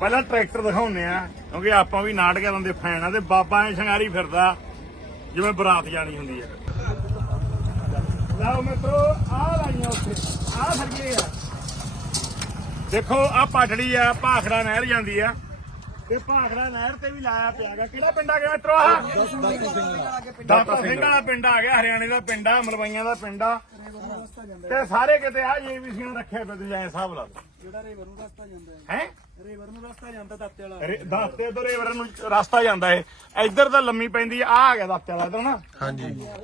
ਪਹਿਲਾਂ ਟਰੈਕਟਰ ਦਿਖਾਉਂਦੇ ਆ ਕਿਉਂਕਿ ਆਪਾਂ ਵੀ ਨਾਟਕਾਂ ਦੇ ਫੈਨ ਆ ਤੇ ਬਾਬਾ ਐ ਸ਼ਿੰਗਾਰੀ ਫਿਰਦਾ ਜਿਵੇਂ ਬਰਾਤ ਜਾਣੀ ਹੁੰਦੀ ਆ। ਲਓ ਮਿੱਤਰੋ ਆ ਲਾਈਆਂ ਉੱਥੇ ਆ ਫਰਗੇ ਆ। ਦੇਖੋ ਆ ਪਾਟੜੀ ਆ ਭਾਖੜਾ ਨਹਿਰ ਜਾਂਦੀ ਆ। ਤੇ ਭਾਖੜਾ ਨਹਿਰ ਤੇ ਵੀ ਲਾਇਆ ਪਿਆਗਾ ਕਿਹੜਾ ਪਿੰਡ ਆ ਗਿਆ ਮਿੱਤਰੋ ਆ ਦਾਤਾ ਸਿੰਘ ਵਾਲਾ ਪਿੰਡ ਆ ਗਿਆ ਹਰਿਆਣੇ ਦਾ ਪਿੰਡ ਆ ਮਲਵਈਆਂ ਦਾ ਪਿੰਡ ਆ। ਤੇ ਸਾਰੇ ਕਿਤੇ ਆ ਜੀਵੀਸੀ ਨੂੰ ਰੱਖਿਆ ਪਿਆ ਤੁਸੀਂ ਐ ਹਿਸਾਬ ਲਾ ਲਓ। ਜਿਹੜਾ ਰੇਵਰ ਨੂੰ ਰਸਤਾ ਜਾਂਦਾ ਹੈ। ਹੈ? ਰੇਵਰ ਨੂੰ ਰਸਤਾ ਜਾਂਦਾ ਦਾਤੇ ਵਾਲਾ। ਦਾਤੇ ਤੋਂ ਰੇਵਰ ਨੂੰ ਰਸਤਾ ਜਾਂਦਾ ਏ। ਇੱਧਰ ਤਾਂ ਲੰਮੀ ਪੈਂਦੀ ਆ ਆ ਗਿਆ ਦਾਤੇ ਵਾਲਾ ਇਧਰ ਨਾ।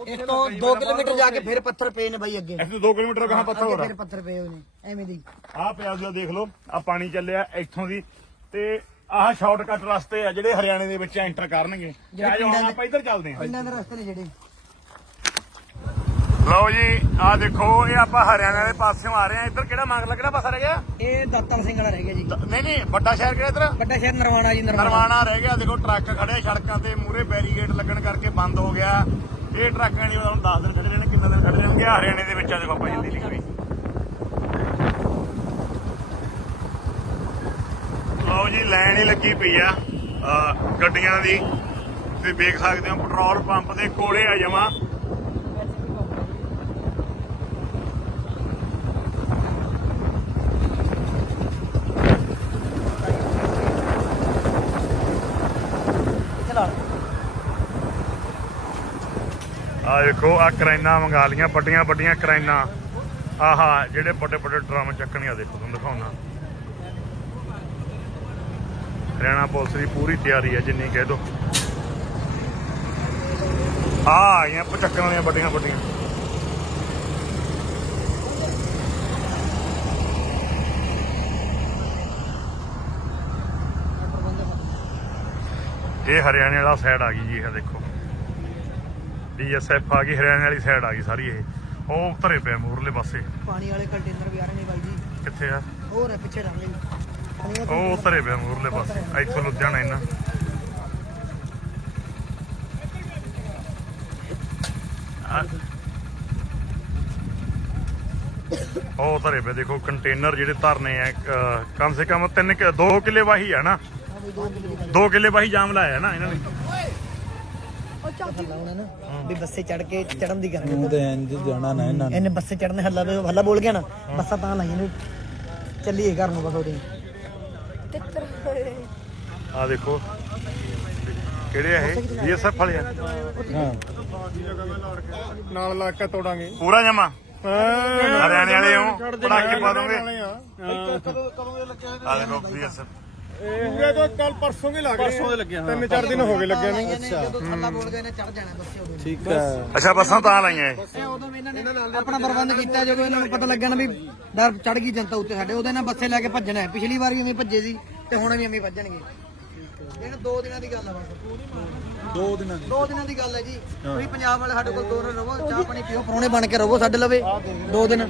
ਇਸ ਤੋਂ 2 ਕਿਲੋਮੀਟਰ ਜਾ ਕੇ ਫਿਰ ਪੱਥਰ ਪਏ ਨੇ ਬਾਈ ਅੱਗੇ। ਇੱਥੇ 2 ਕਿਲੋਮੀਟਰ ਕਹਾਂ ਪੱਥਰ ਹੋ ਅੱਗੇ ਰਹਾ ਫਿਰ ਪੱਥਰ ਪਏ ਹੋਏ ਨੇ ਐਵੇਂ ਦੀ ਆ ਪਿਆ ਜੀ ਦੇਖ ਲਓ ਆ ਪਾਣੀ ਚੱਲਿਆ ਇੱਥੋਂ ਦੀ। ਤੇ ਆਹ ਸ਼ਾਰਟਕਟ ਰਸਤੇ ਆ ਜਿਹੜੇ ਹਰਿਆਣੇ ਦੇ ਵਿੱਚ ਐਂਟਰ ਕਰਨਗੇ। ਹੁਣ ਆਪਾਂ ਇੱਧਰ ਚੱਲਦੇ ਆ ਪਿੰਡਾਂ ਦੇ ਰਸਤੇ ਨੇ ਜਿਹੜੇ। ਲਓ ਜੀ ਆ ਦੇਖੋ ਇਹ ਆਪਾਂ ਹਰਿਆਣਾ ਦੇ ਪਾਸਿਓਂ ਆ ਰਹੇ ਆ ਇੱਧਰ ਕਿਹੜਾ ਮੰਗ ਕਿਹੜਾ ਪਾਸਾ ਰਹਿ ਗਿਆ? ਇਹ ਦਾਤਨ ਸਿੰਘ ਵਾਲਾ ਰਹਿ ਗਿਆ ਜੀ। ਨਹੀਂ ਨਹੀਂ ਵੱਡਾ ਸ਼ਹਿਰ ਕਿਹੜਾ ਇੱਧਰ? ਵੱਡਾ ਸ਼ਹਿਰ ਨਰਵਾਣਾ ਜੀ ਨਰਵਾਣਾ। ਨਰਵਾਣਾ ਰਹਿ ਗਿਆ। ਦੇਖੋ ਟਰੱਕ ਖੜੇ ਸੜਕਾਂ ਤੇ ਮੂਰੇ ਬੈਰੀਗੇਡ ਲੱਗਣ ਕਰਕੇ ਬੰਦ ਹੋ ਗਿਆ। ਇਹ ਟਰੱਕਾਂ ਨਹੀਂ ਉਹਨਾਂ 10 ਦਿਨ ਖੜੇ ਰਹਿਣੇ ਕਿੰਨਾ ਦਿਨ ਖੜੇ ਰਹਿਣਗੇ ਹਰਿਆਣੇ ਦੇ ਵਿੱਚ ਆ ਦੇਖੋ ਆਪਾਂ ਹਿੰਦੀ ਲਿਖੀ ਲਓ ਜੀ ਲਾਈਨ ਹੀ ਲੱਗੀ ਪਈ ਆ ਗੱਡੀਆਂ ਦੀ। ਤੁਸੀਂ ਵੇਖ ਸਕਦੇ ਹੋ ਪੈਟਰੋਲ ਪੰਪ ਦੇ ਕੋਲੇ ਆ ਜਮਾ। ਆ ਦੇਖੋ ਆ ਕਰੈਨਾ ਮੰਗਾ ਲੀਆਂ ਵੱਡੀਆਂ ਵੱਡੀਆਂ ਕਰੈਨਾ। ਆਹਾ, ਜਿਹੜੇ ਵੱਡੇ ਵੱਡੇ ਡਰਮ ਚੱਕਣੇ ਆ ਦੇਖੋ, ਤੁਹਾਨੂੰ ਦਿਖਾਉਣਾ। ਹਰਿਆਣਾ ਪੁਲਿਸ ਦੀ ਪੂਰੀ ਤਿਆਰੀ ਹੈ, ਜਿੰਨੀ ਕਹਿ ਦੋ। ਆ ਆਈਆਂ ਪਚੱਕਣ ਵਾਲੀਆਂ ਵੱਡੀਆਂ ਵੱਡੀਆਂ। ਇਹ ਹਰਿਆਣੇ ਵਾਲਾ ਸਾਈਡ ਆ ਗਈ ਜੀ, ਇਹ ਦੇਖੋ। ਡੀਐਸਐਫ ਆ ਗਈ ਹਰਿਆਣੇ ਵਾਲੀ ਸਾਈਡ ਆ ਗਈ ਸਾਰੀ ਇਹ। ਉਹ ਧਰੇ ਪਏ ਮੂਰਲੇ ਪਾਸੇ। ਪਾਣੀ ਵਾਲੇ ਕੰਟੇਨਰ ਵੀ ਆ ਰਹੇ ਨੇ ਬਾਈ ਜੀ। ਕਿੱਥੇ ਆ? ਹੋਰ ਹੈ ਪਿੱਛੇ ਰਹਿੰਦੇ ਜੀ ਉਹ ਧਰੇ ਪਏ ਮੂਰਲੇ ਪਾਸੇ। ਇੱਥੋਂ ਲੁਧਿਆਣਾ ਇਹਨਾਂ। ਉਹ ਧਰੇ ਪਏ ਦੇਖੋ ਕੰਟੇਨਰ ਜਿਹੜੇ ਧਰਨੇ ਆ ਕਮ ਸੇ ਕਮ 3 2 ਕਿੱਲੇ ਵਾਹੀ ਆ ਨਾ। 2 ਕਿੱਲੇ ਵਾਹੀ ਜਾਮ ਲਾਇਆ ਨਾ ਇਹਨਾਂ ਨਾ। ਵੀ ਬੱਸੇ ਚੜ ਕੇ ਚੜਨ ਦੀ ਕਰਾਂਗੇ ਤੇ ਇੰਜ ਜਾਣਾ ਨਾ ਇਹਨਾਂ ਇਹਨੇ ਬੱਸੇ ਚੜਨੇ ਹੱਲਾ ਤੇ ਹੱਲਾ ਬੋਲ ਗਿਆ ਨਾ ਬੱਸਾਂ ਤਾਂ ਲਾਈਆਂ ਨੇ। ਚੱਲੀਏ ਘਰ ਨੂੰ ਬਸ ਉਹਦੇ ਆ ਦੇਖੋ। ਕਿਹੜੇ ਆ ਇਹ? ਬੀਐਸਐਫ ਵਾਲੇ ਆ। ਹਾਂ। ਨਾਲ ਲਾ ਕੇ ਤੋੜਾਂਗੇ। ਪੂਰਾ ਜਮਾ? ਹਰਿਆਣੇ ਵਾਲੇ ਹੋ ਪੜਾਕੇ ਪਾ ਦੋਗੇ? ਆ। ਦੇਖੋ ਬੀਐਸਐਫ ਪੂਰੇ ਤੋਂ ਕੱਲ ਪਰਸੋਂ ਵੀ ਲੱਗ ਪਰਸੋਂ ਦੇ ਲੱਗੇ ਤਿੰਨ ਚਾਰ ਦਿਨ ਹੋ ਗਏ ਲੱਗੇ ਨੂੰ। ਜਦੋਂ ਹੱਲਾ ਬੋਲ ਗਿਆ ਇਹਨੇ ਚੜ ਜਾਣਾ ਬੱਸੇ ਉਹਦੇ ਠੀਕ ਹੈ। ਅੱਛਾ ਬੱਸਾਂ ਤਾਂ ਲਾਈਆਂ ਇਹ ਇਹ ਉਦੋਂ ਵੀ ਇਹਨਾਂ ਨੇ ਆਪਣਾ ਪ੍ਰਬੰਧ ਕੀਤਾ ਜਦੋਂ ਇਹਨਾਂ ਨੂੰ ਪਤਾ ਲੱਗਿਆ ਨਾ ਵੀ ਡਰ ਚੜ ਗਈ ਜਨਤਾ ਉੱਤੇ ਸਾਡੇ ਉਹਦੇ ਨਾਲ ਬੱਸੇ ਲੈ ਕੇ ਭੱਜਣਾ ਹੈ। ਪਿਛਲੀ ਵਾਰ ਵੀ ਐਵੇਂ ਭੱਜੇ ਸੀ ਤੇ ਹੁਣ ਵੀ ਐਵੇਂ ਭੱਜਣਗੇ। ਇਹਨਾਂ ਦੋ ਦਿਨਾਂ ਦੀ ਗੱਲ ਆ ਬਸ। ਦੋ ਦਿਨਾਂ ਦੋ। ਦਿਨਾਂ ਦੀ ਗੱਲ ਹੈ ਜੀ। ਤੁਸੀਂ ਪੰਜਾਬ ਵਾਲੇ ਸਾਡੇ ਕੋਲ ਦੋ ਦਿਨ ਰਹੋ ਚਾਹ ਪਾਣੀ ਪੀਓ ਪਰੋਣੇ ਬਣ ਕੇ ਰਹੋ ਸਾਡੇ ਲਵੇ। ਦੋ ਦਿਨ।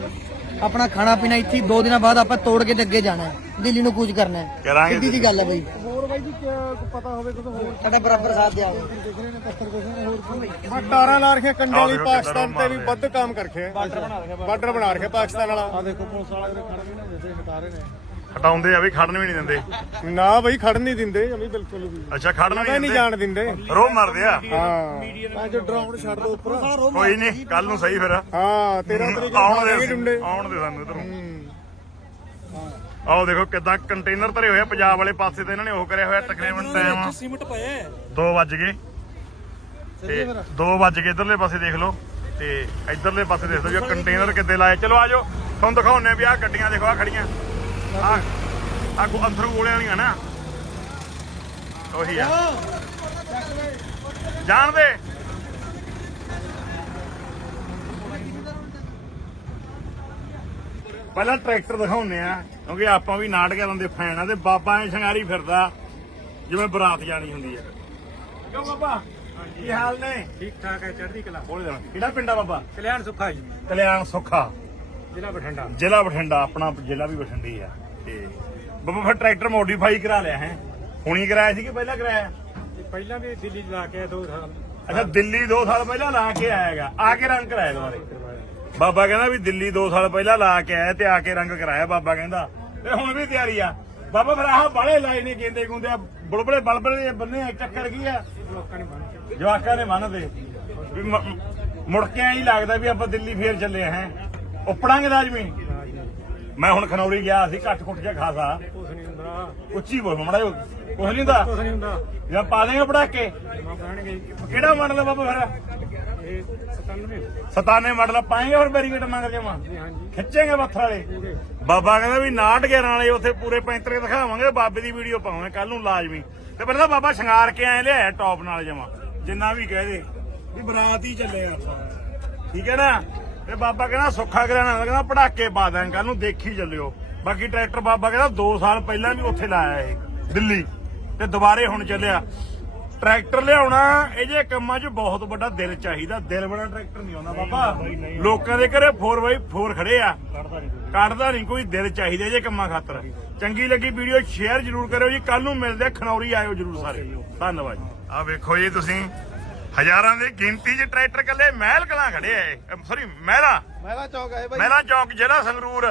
ਆਪਣਾ ਖਾਣਾ ਪੀਣਾ ਇੱਥੇ ਹੀ ਦੋ ਦਿਨਾਂ ਬਾਅਦ ਆਪਾਂ ਤੋੜ ਕੇ ਤੇ ਅੱਗੇ ਜਾਣਾ ਹੈ। ਦਿੱਲੀ ਨੂੰ ਕੂਚ ਕਰਨਾ ਹੈ। ਕਰਾਂਗੇ ਸਿੱਧੀ ਜੀ ਗੱਲ ਹੈ ਬਈ। ਹੋਰ ਬਾਈ ਜੀ ਕਿਆ ਪਤਾ ਹੋਵੇ ਕੋਈ ਹੋਰ ਸਾਡਾ ਬਰਾਬਰ ਸਾਥ ਦਿਆ। ਟਾਰਾਂ ਲਾ ਰਖੀਆਂ ਕੰਡੇ ਵਾਲੀ ਦੇਖੋ ਪਾਕਿਸਤਾਨ ਤੇ ਵੀ ਵੱਧ ਕੰਮ ਕਰਕੇ ਬਾਰਡਰ ਬਣਾ ਰੱਖਿਆ ਬਾਰਡਰ ਬਣਾ ਰੱਖਿਆ ਪਾਕਿਸਤਾਨ ਵਾਲਾ। ਆ ਦੇਖੋ ਪੁਲਿਸ ਵਾਲੇ ਖੜ ਵੀ ਨਾ ਦਿੰਦੇ ਹਟਾ ਰਹੇ ਨੇ। ਹਟਾਉਂਦੇ ਆ ਵੀ ਖੜਨ ਵੀ ਨਹੀਂ ਦਿੰਦੇ। ਨਾ ਬਈ ਖੜਨ ਨਹੀਂ ਦਿੰਦੇ ਜਮੀ ਬਿਲਕੁਲ ਵੀ। ਅੱਛਾ ਖੜਨ ਵੀ ਨਹੀਂ ਨਹੀਂ ਜਾਣ ਦਿੰਦੇ। ਦਿੰਦੇ ਰੋ ਮਰਦੇ ਆ? ਹਾਂ। ਜੋ ਡਰਾਉਣ ਛੱਡ ਦੋ ਉੱਪਰ। ਕੋਈ ਨਹੀਂ ਕੱਲ ਨੂੰ ਸਹੀ ਫਿਰ। ਹਾਂ 13 ਤਰੀਕ ਆਉਣ ਦੇ ਡੁੰਡੇ ਆਉਣ ਦੇ ਸਾਨੂੰ ਇਧਰੋਂ। ਆਓ ਦੇਖੋ ਕਿਦਾਂ ਕੰਟੇਨਰ ਭਰੇ ਹੋਏ ਆ ਪੰਜਾਬ ਵਾਲੇ ਪਾਸੇ ਤੇ ਇਹਨਾਂ ਨੇ ਉਹ ਕਰਿਆ ਹੋਇਆ ਤਕਰੀਬਨ ਟਾਈਮ ਸੀਮਟ ਪਏ 2 ਵੱਜ ਗਏ। ਤੇ 2 ਵੱਜ ਗਏ ਇਧਰਲੇ ਪਾਸੇ ਦੇਖ ਲਓ। ਤੇ ਇਧਰਲੇ ਪਾਸੇ ਦੇਖ ਲਓ ਜੋ ਕੰਟੇਨਰ ਕਿੱਦੇ ਲਾਏ। ਚਲੋ ਆਜੋ ਤੁਹਾਨੂੰ ਦਿਖਾਉਂਦੇ ਆ ਵੀ ਆਹ ਗੱਡੀਆਂ ਦੇਖੋ ਆ ਖੜੀਆਂ। ਆ ਆ ਕੋ ਅੰਦਰੂ ਗੋਲੇ ਵਾਲੀਆਂ ਨਾ। ਉਹੀ ਆ। ਜਾਣ ਦੇ। ਪਹਿਲਾਂ ਟਰੈਕਟਰ ਦਿਖਾਉਂਦੇ ਆ ਕਿਉਂਕਿ ਆਪਾਂ ਵੀ ਨਾਟਕਾਂ ਦੇ ਫੈਨ ਆ ਤੇ ਬਾਬਾ ਐ ਸ਼ਿੰਗਾਰੀ ਫਿਰਦਾ ਜਿਵੇਂ ਬਰਾਤ ਜਾਣੀ ਹੁੰਦੀ ਹੈ ਕਿਉਂ ਬਾਬਾ? ਕੀ ਹਾਲ ਨੇ? ਠੀਕ ਠਾਕ ਹੈ ਚੜ੍ਹਦੀ ਕਲਾ। ਬੋਲ। ਜਾਣਾ ਕਿਹੜਾ ਪਿੰਡ ਆ ਬਾਬਾ? ਕਲਿਆਣ ਸੁੱਖਾ ਜੀ। ਕਲਿਆਣ ਸੁੱਖਾ। ਜ਼ਿਲ੍ਹਾ ਬਠਿੰਡਾ। ਜ਼ਿਲ੍ਹਾ ਬਠਿੰਡਾ ਆਪਣਾ ਜ਼ਿਲ੍ਹਾ ਵੀ ਬਠਿੰਡੀ ਆ। ਤੇ ਬਾਬਾ ਫਿਰ ਟਰੈਕਟਰ ਮੋਡੀਫਾਈ ਕਰਾ ਲਿਆ ਹੈ। ਹੁਣੀ ਕਰਾਇਆ ਸੀ ਕਿ ਪਹਿਲਾਂ ਕਰਾਇਆ? ਪਹਿਲਾਂ ਵੀ ਦਿੱਲੀ ਲਾ ਕੇ ਦੋ ਸਾਲ। ਅੱਛਾ ਦਿੱਲੀ 2 ਸਾਲ ਪਹਿਲਾਂ ਲਾ ਕੇ ਆਏਗਾ ਆ ਕੇ ਰੰਗ ਕਰਾਇਆ ਦੁਬਾਰੇ। ਬਾਬਾ ਕਹਿੰਦਾ ਵੀ ਦਿੱਲੀ 2 ਸਾਲ ਪਹਿਲਾਂ ਲਾ ਕੇ ਆਇਆ ਤੇ ਆ ਕੇ ਰੰਗ ਕਰਾਇਆ ਬਾਬਾ ਕਹਿੰਦਾ। ਤੇ ਹੁਣ ਵੀ ਤਿਆਰੀ ਆ। ਬਾਬਾ ਫਿਰ ਆਹ ਬਾਲੇ ਲਾਏ ਨੇ ਗੇਂਦੇ ਗੁੰਦੇ ਆ ਬੁਲਬੁਲੇ ਬਲਬਲੇ ਬੰਨੇ ਚੱਕਰ ਕੀ ਆ? ਜਵਾਕਾਂ ਨੇ ਮੰਨਦੇ ਵੀ ਮੁੜ ਕੇ ਐਂ ਹੀ ਲੱਗਦਾ ਵੀ ਆਪਾਂ ਦਿੱਲੀ ਫੇਰ ਚੱਲੇ ਹੈ। ਉੱਪੜਾਂਗੇ ਰਾਜਮੀ ਮੈਂ ਹੁਣ ਖਨੌਰੀ ਗਿਆ ਸੀ ਘੱਟ ਕੁੱਟ ਜਾ ਖਾਸਾ। ਕੁਛ ਨਹੀਂ ਹੁੰਦਾ। ਉੱਚੀ ਬੋਲ ਮੜਾ ਕੁਛ ਨਹੀਂ ਹੁੰਦਾ। ਕੁਛ ਨਹੀਂ ਹੁੰਦਾ। ਜਾਂ ਪਾ ਦੇਗਾ ਪੜਾਕੇ ਮੈਂ ਕਹਿਣਗੇ ਕਿਹੜਾ ਮਾਡਲ ਆ ਬਾਬਾ ਫਿਰ? ਇਹ 97 ਸਤਾਨੇ ਮਾਡਲ ਪਾਏਗਾ ਫਿਰ ਬੈਰੀਕੇਡ ਮੰਗ ਜਾਵਾਂ ਹਾਂਜੀ ਖਿੱਚੇਗੇ ਪੱਥਰ ਵਾਲੇ। ਬਾਬਾ ਕਹਿੰਦਾ ਵੀ 69 ਵਾਲੇ ਉੱਥੇ ਪੂਰੇ ਪੈਂਤਰੇ ਦਿਖਾਵਾਂਗੇ ਬਾਬੇ ਦੀ ਵੀਡੀਓ ਪਾਵਾਂਗੇ ਕੱਲ ਨੂੰ ਲਾਜ਼ਮੀ ਤੇ ਪਹਿਲਾਂ ਬਾਬਾ ਸ਼ਿੰਗਾਰ ਕੇ ਆਏ ਲਿਆਇਆ ਟੌਪ ਨਾਲ ਜਮਾ। ਜਿੰਨਾ ਵੀ ਕਹਦੇ ਵੀ ਬਰਾਤ ਹੀ ਚੱਲੇ ਆ ਠੀਕ ਹੈ ਨਾ? ਤੇ ਬਾਬਾ ਕਹਿੰਦਾ ਸੁੱਖਾ ਕਰਾਣਾ ਕਹਿੰਦਾ ਪੜਾਕੇ ਪਾ ਦਾਂ ਕੱਲ ਨੂੰ ਦੇਖੀ ਚੱਲਿਓ। ਬਾਕੀ ਟਰੈਕਟਰ ਬਾਬਾ ਕਹਿੰਦਾ 2 ਸਾਲ ਪਹਿਲਾਂ ਵੀ ਉੱਥੇ ਲਾਇਆ ਇਹ ਦਿੱਲੀ। ਤੇ ਦੁਬਾਰੇ ਹੁਣ ਚੱਲਿਆ। ਟਰੈਕਟਰ ਲਿਆਉਣਾ ਇਹ ਜੇ ਕੰਮਾਂ 'ਚ ਬਹੁਤ ਵੱਡਾ ਦਿਲ ਚਾਹੀਦਾ। ਦਿਲ ਬਣਾ ਟਰੈਕਟਰ ਨਹੀਂ ਆਉਂਦਾ ਬਾਬਾ। ਲੋਕਾਂ ਦੇ ਘਰੇ 4x4 ਖੜੇ ਆ। ਕੱਢਦਾ ਨਹੀਂ ਕੋਈ। ਦਿਲ ਚਾਹੀਦਾ ਜੇ ਕੰਮਾਂ ਖਾਤਰ। ਚੰਗੀ ਲੱਗੀ ਵੀਡੀਓ ਸ਼ੇਅਰ ਜਰੂਰ ਕਰਿਓ ਜੀ। ਕੱਲ ਨੂੰ ਮਿਲਦੇ ਖਨੌਰੀ ਆਇਓ ਜਰੂਰ ਸਾਰੇ। ਧੰਨਵਾਦ ਜੀ। ਆ ਵੇਖੋ ਜੀ ਤੁਸੀਂ। ਹਜ਼ਾਰਾਂ ਦੀ ਗਿਣਤੀ 'ਚ ਟਰੈਕਟਰ ਕੱਲੇ ਮਹਿਲ ਕਲਾਂ ਖੜੇ ਆ ਸੌਰੀ ਮਹਿਲਾ। ਮਹਿਲਾ ਚੌਕ ਆਏ ਬਾਈ। ਮਹਿਲਾ ਚੌਕ ਜ਼ਿਲ੍ਹਾ ਸੰਗਰੂਰ।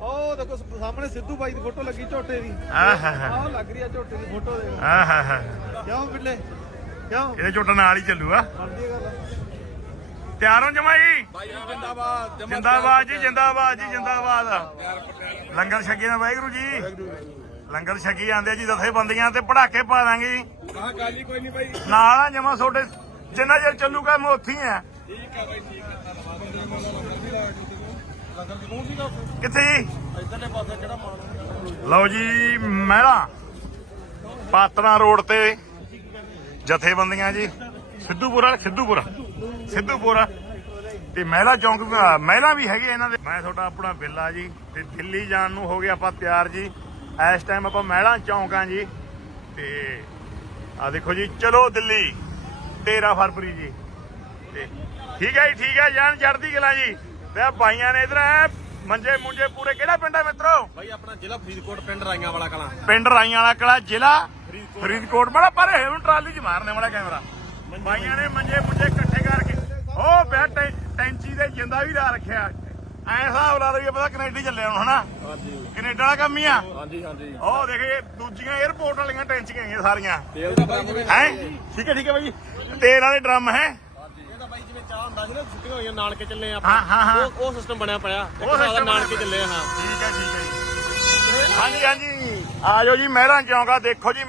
ਉਹ ਦੇਖੋ ਸਾਹਮਣੇ ਸਿੱਧੂ ਬਾਈ ਦੀ ਫੋਟੋ ਲੱਗੀ ਝੋਟੇ ਦੀ। ਆਹ ਹਾ ਹਾ। ਆਹ ਲੱਗ ਰਹੀ ਆ ਝੋਟੇ ਦੀ ਫੋਟੋ ਦੇ ਜੀ ਪਾਤਰਾ ਰੋਡ ਤੇ ਜੀ ਆਹ ਹਾ ਹਾ ਆਹ ਹਾ। ਹਾ ਕਿਉਂ ਬਿੱਲੇ? ਕਿਉਂ? ਇਹਦੇ ਝੋਟਾ ਨਾਲ ਹੀ ਚੱਲੂ ਆ ਬਣਦੀ ਗੱਲ। ਤਿਆਰ ਹੋ ਜਮਾਈ ਜਿੰਦਾਬਾਦ। ਜਿੰਦਾਬਾਦ ਜੀ ਜਿੰਦਾਬਾਦ ਜੀ ਜਿੰਦਾਬਾਦ। ਲੰਗਰ ਛਕੀ ਨਾ ਵਾਹਿਗੁਰੂ ਜੀ। ਲੰਗਰ ਛਕੀ ਜਾਂਦੇ ਜੀ ਦਥੇ ਬੰਦੀਆਂ ਤੇ ਪੜਾਕੇ ਪਾ ਦਾਂਗੇ ਜੀ। ਆਹ ਗੱਲ ਹੀ ਕੋਈ ਨਹੀਂ ਬਾਈ ਨਾਲ ਆ ਜਮਾ ਤੁਹਾਡੇ ਜਿੰਨਾ ਚਿਰ ਚੱਲੂਗਾ ਮੈਂ ਉੱਥੇ ਹੀ ਆ। ਠੀਕ ਠੀਕ ਕਿੱਥੇ ਜੀ? ਇਧਰਲੇ ਪਾਸੇ ਕਿਹੜਾ ਮਾਣ ਲਓ ਜੀ ਮਹਿਲਾ ਪਾਤਰਾ ਰੋਡ ਤੇ ਜਥੇਬੰਦੀਆਂ ਜੀ। ਸਿੱਧੂਪੁਰਾ ਸਿੱਧੂਪੁਰਾ ਸਿੱਧੂਪੁਰਾ। ਤੇ ਮਹਿਲਾ ਚੌਂਕ ਮਹਿਲਾ ਵੀ ਹੈਗੇ ਇਹਨਾਂ ਦੇ। ਮੈਂ ਤੁਹਾਡਾ ਆਪਣਾ ਬਿੱਲਾ ਜੀ ਤੇ ਦਿੱਲੀ ਜਾਣ ਨੂੰ ਹੋ ਗਏ ਆਪਾਂ ਤਿਆਰ ਜੀ। ਇਸ ਟਾਈਮ ਆਪਾਂ ਮਹਿਲਾ ਚੌਂਕ ਆ ਜੀ। ਤੇ ਆ ਦੇਖੋ ਜੀ ਚਲੋ ਦਿੱਲੀ 13 ਫਰਵਰੀ ਜੀ। ਤੇ ਠੀਕ ਹੈ ਜੀ ਠੀਕ ਹੈ ਜਾਨ ਚੜਦੀ ਕਲਾ ਜੀ। ਤੇ ਬਾਈਆਂ ਨੇ ਇਧਰ ਮੰਜੇ ਮੁੰਜੇ ਪੂਰੇ ਕਿਹੜਾ ਪਿੰਡ ਹੈ ਮਿੱਤਰੋ? ਬਾਈ ਆਪਣਾ ਜ਼ਿਲ੍ਹਾ ਫਰੀਦਕੋਟ ਪਿੰਡ ਰਾਈਆਂ ਵਾਲਾ ਕਲਾਂ। ਪਿੰਡ ਰਾਈਆਂ ਵਾਲਾ ਕਲਾ ਜ਼ਿਲ੍ਹਾ ਫਰੀਦਕੋਟ। ਬੜਾ ਪਰ ਹੁਣ ਟਰਾਲੀ 'ਚ ਮਾਰਨੇ ਵਾਲਾ ਕੈਮਰਾ। ਬਾਈਆਂ ਨੇ ਮੰਜੇ ਮੁੰਜੇ ਇਕੱਠੇ ਕਰਕੇ ਉਹ ਟੈ- ਟੈਂਚੀ ਦੇ ਜਿੰਦਾ ਵੀ ਲਾ ਰੱਖਿਆ। ਐ ਹਿਸਾਬ ਲਾ ਲਈਏ ਪਤਾ ਕੈਨੇਡਾ ਚੱਲੇ ਹੁਣ ਹਨਾ? ਹਾਂਜੀ। ਕੈਨੇਡਾ ਵਾਲਾ ਕੰਮ ਹੀ ਆ। ਹਾਂਜੀ ਹਾਂਜੀ। ਉਹ ਦੇਖੇ ਦੂਜੀਆਂ 에어ਪੋਰਟ ਵਾਲੀਆਂ ਟੈਂਚੀਆਂ ਹੈਗੀਆਂ ਸਾਰੀਆਂ। ਤੇਲ ਦਾ ਬਾਈ ਜਿਵੇਂ ਹੈ? ਠੀਕ ਹੈ ਠੀਕ ਹੈ ਬਾਈ। ਤੇਲ ਵਾਲੇ ਡਰਮ ਹੈ? ਇਹ ਤਾਂ ਬਾਈ ਜਿਵੇਂ ਚਾਹ ਹੁੰਦਾ ਸੀ ਨਾ ਛੁੱਟੀਆਂ ਹੋਈਆਂ ਨਾਨਕੇ ਚੱਲੇ ਆ ਹਾਂ, ਹਾਂ। ਉਹ ਉਹ ਸਿਸਟਮ ਬਣਿਆ ਪਿਆ। ਉਹ system ਨਾਨਕੇ ਚੱਲੇ ਹਾਂ। ਠੀਕ ਹੈ ਠੀਕ ਹੈ ਹਾਂਜੀ ਹਾਂਜੀ। ਆ ਜਾਓ ਜੀ ਮਹਿਰਾਂ ਚੌਂਕਾ ਦੇਖੋ ਜੀ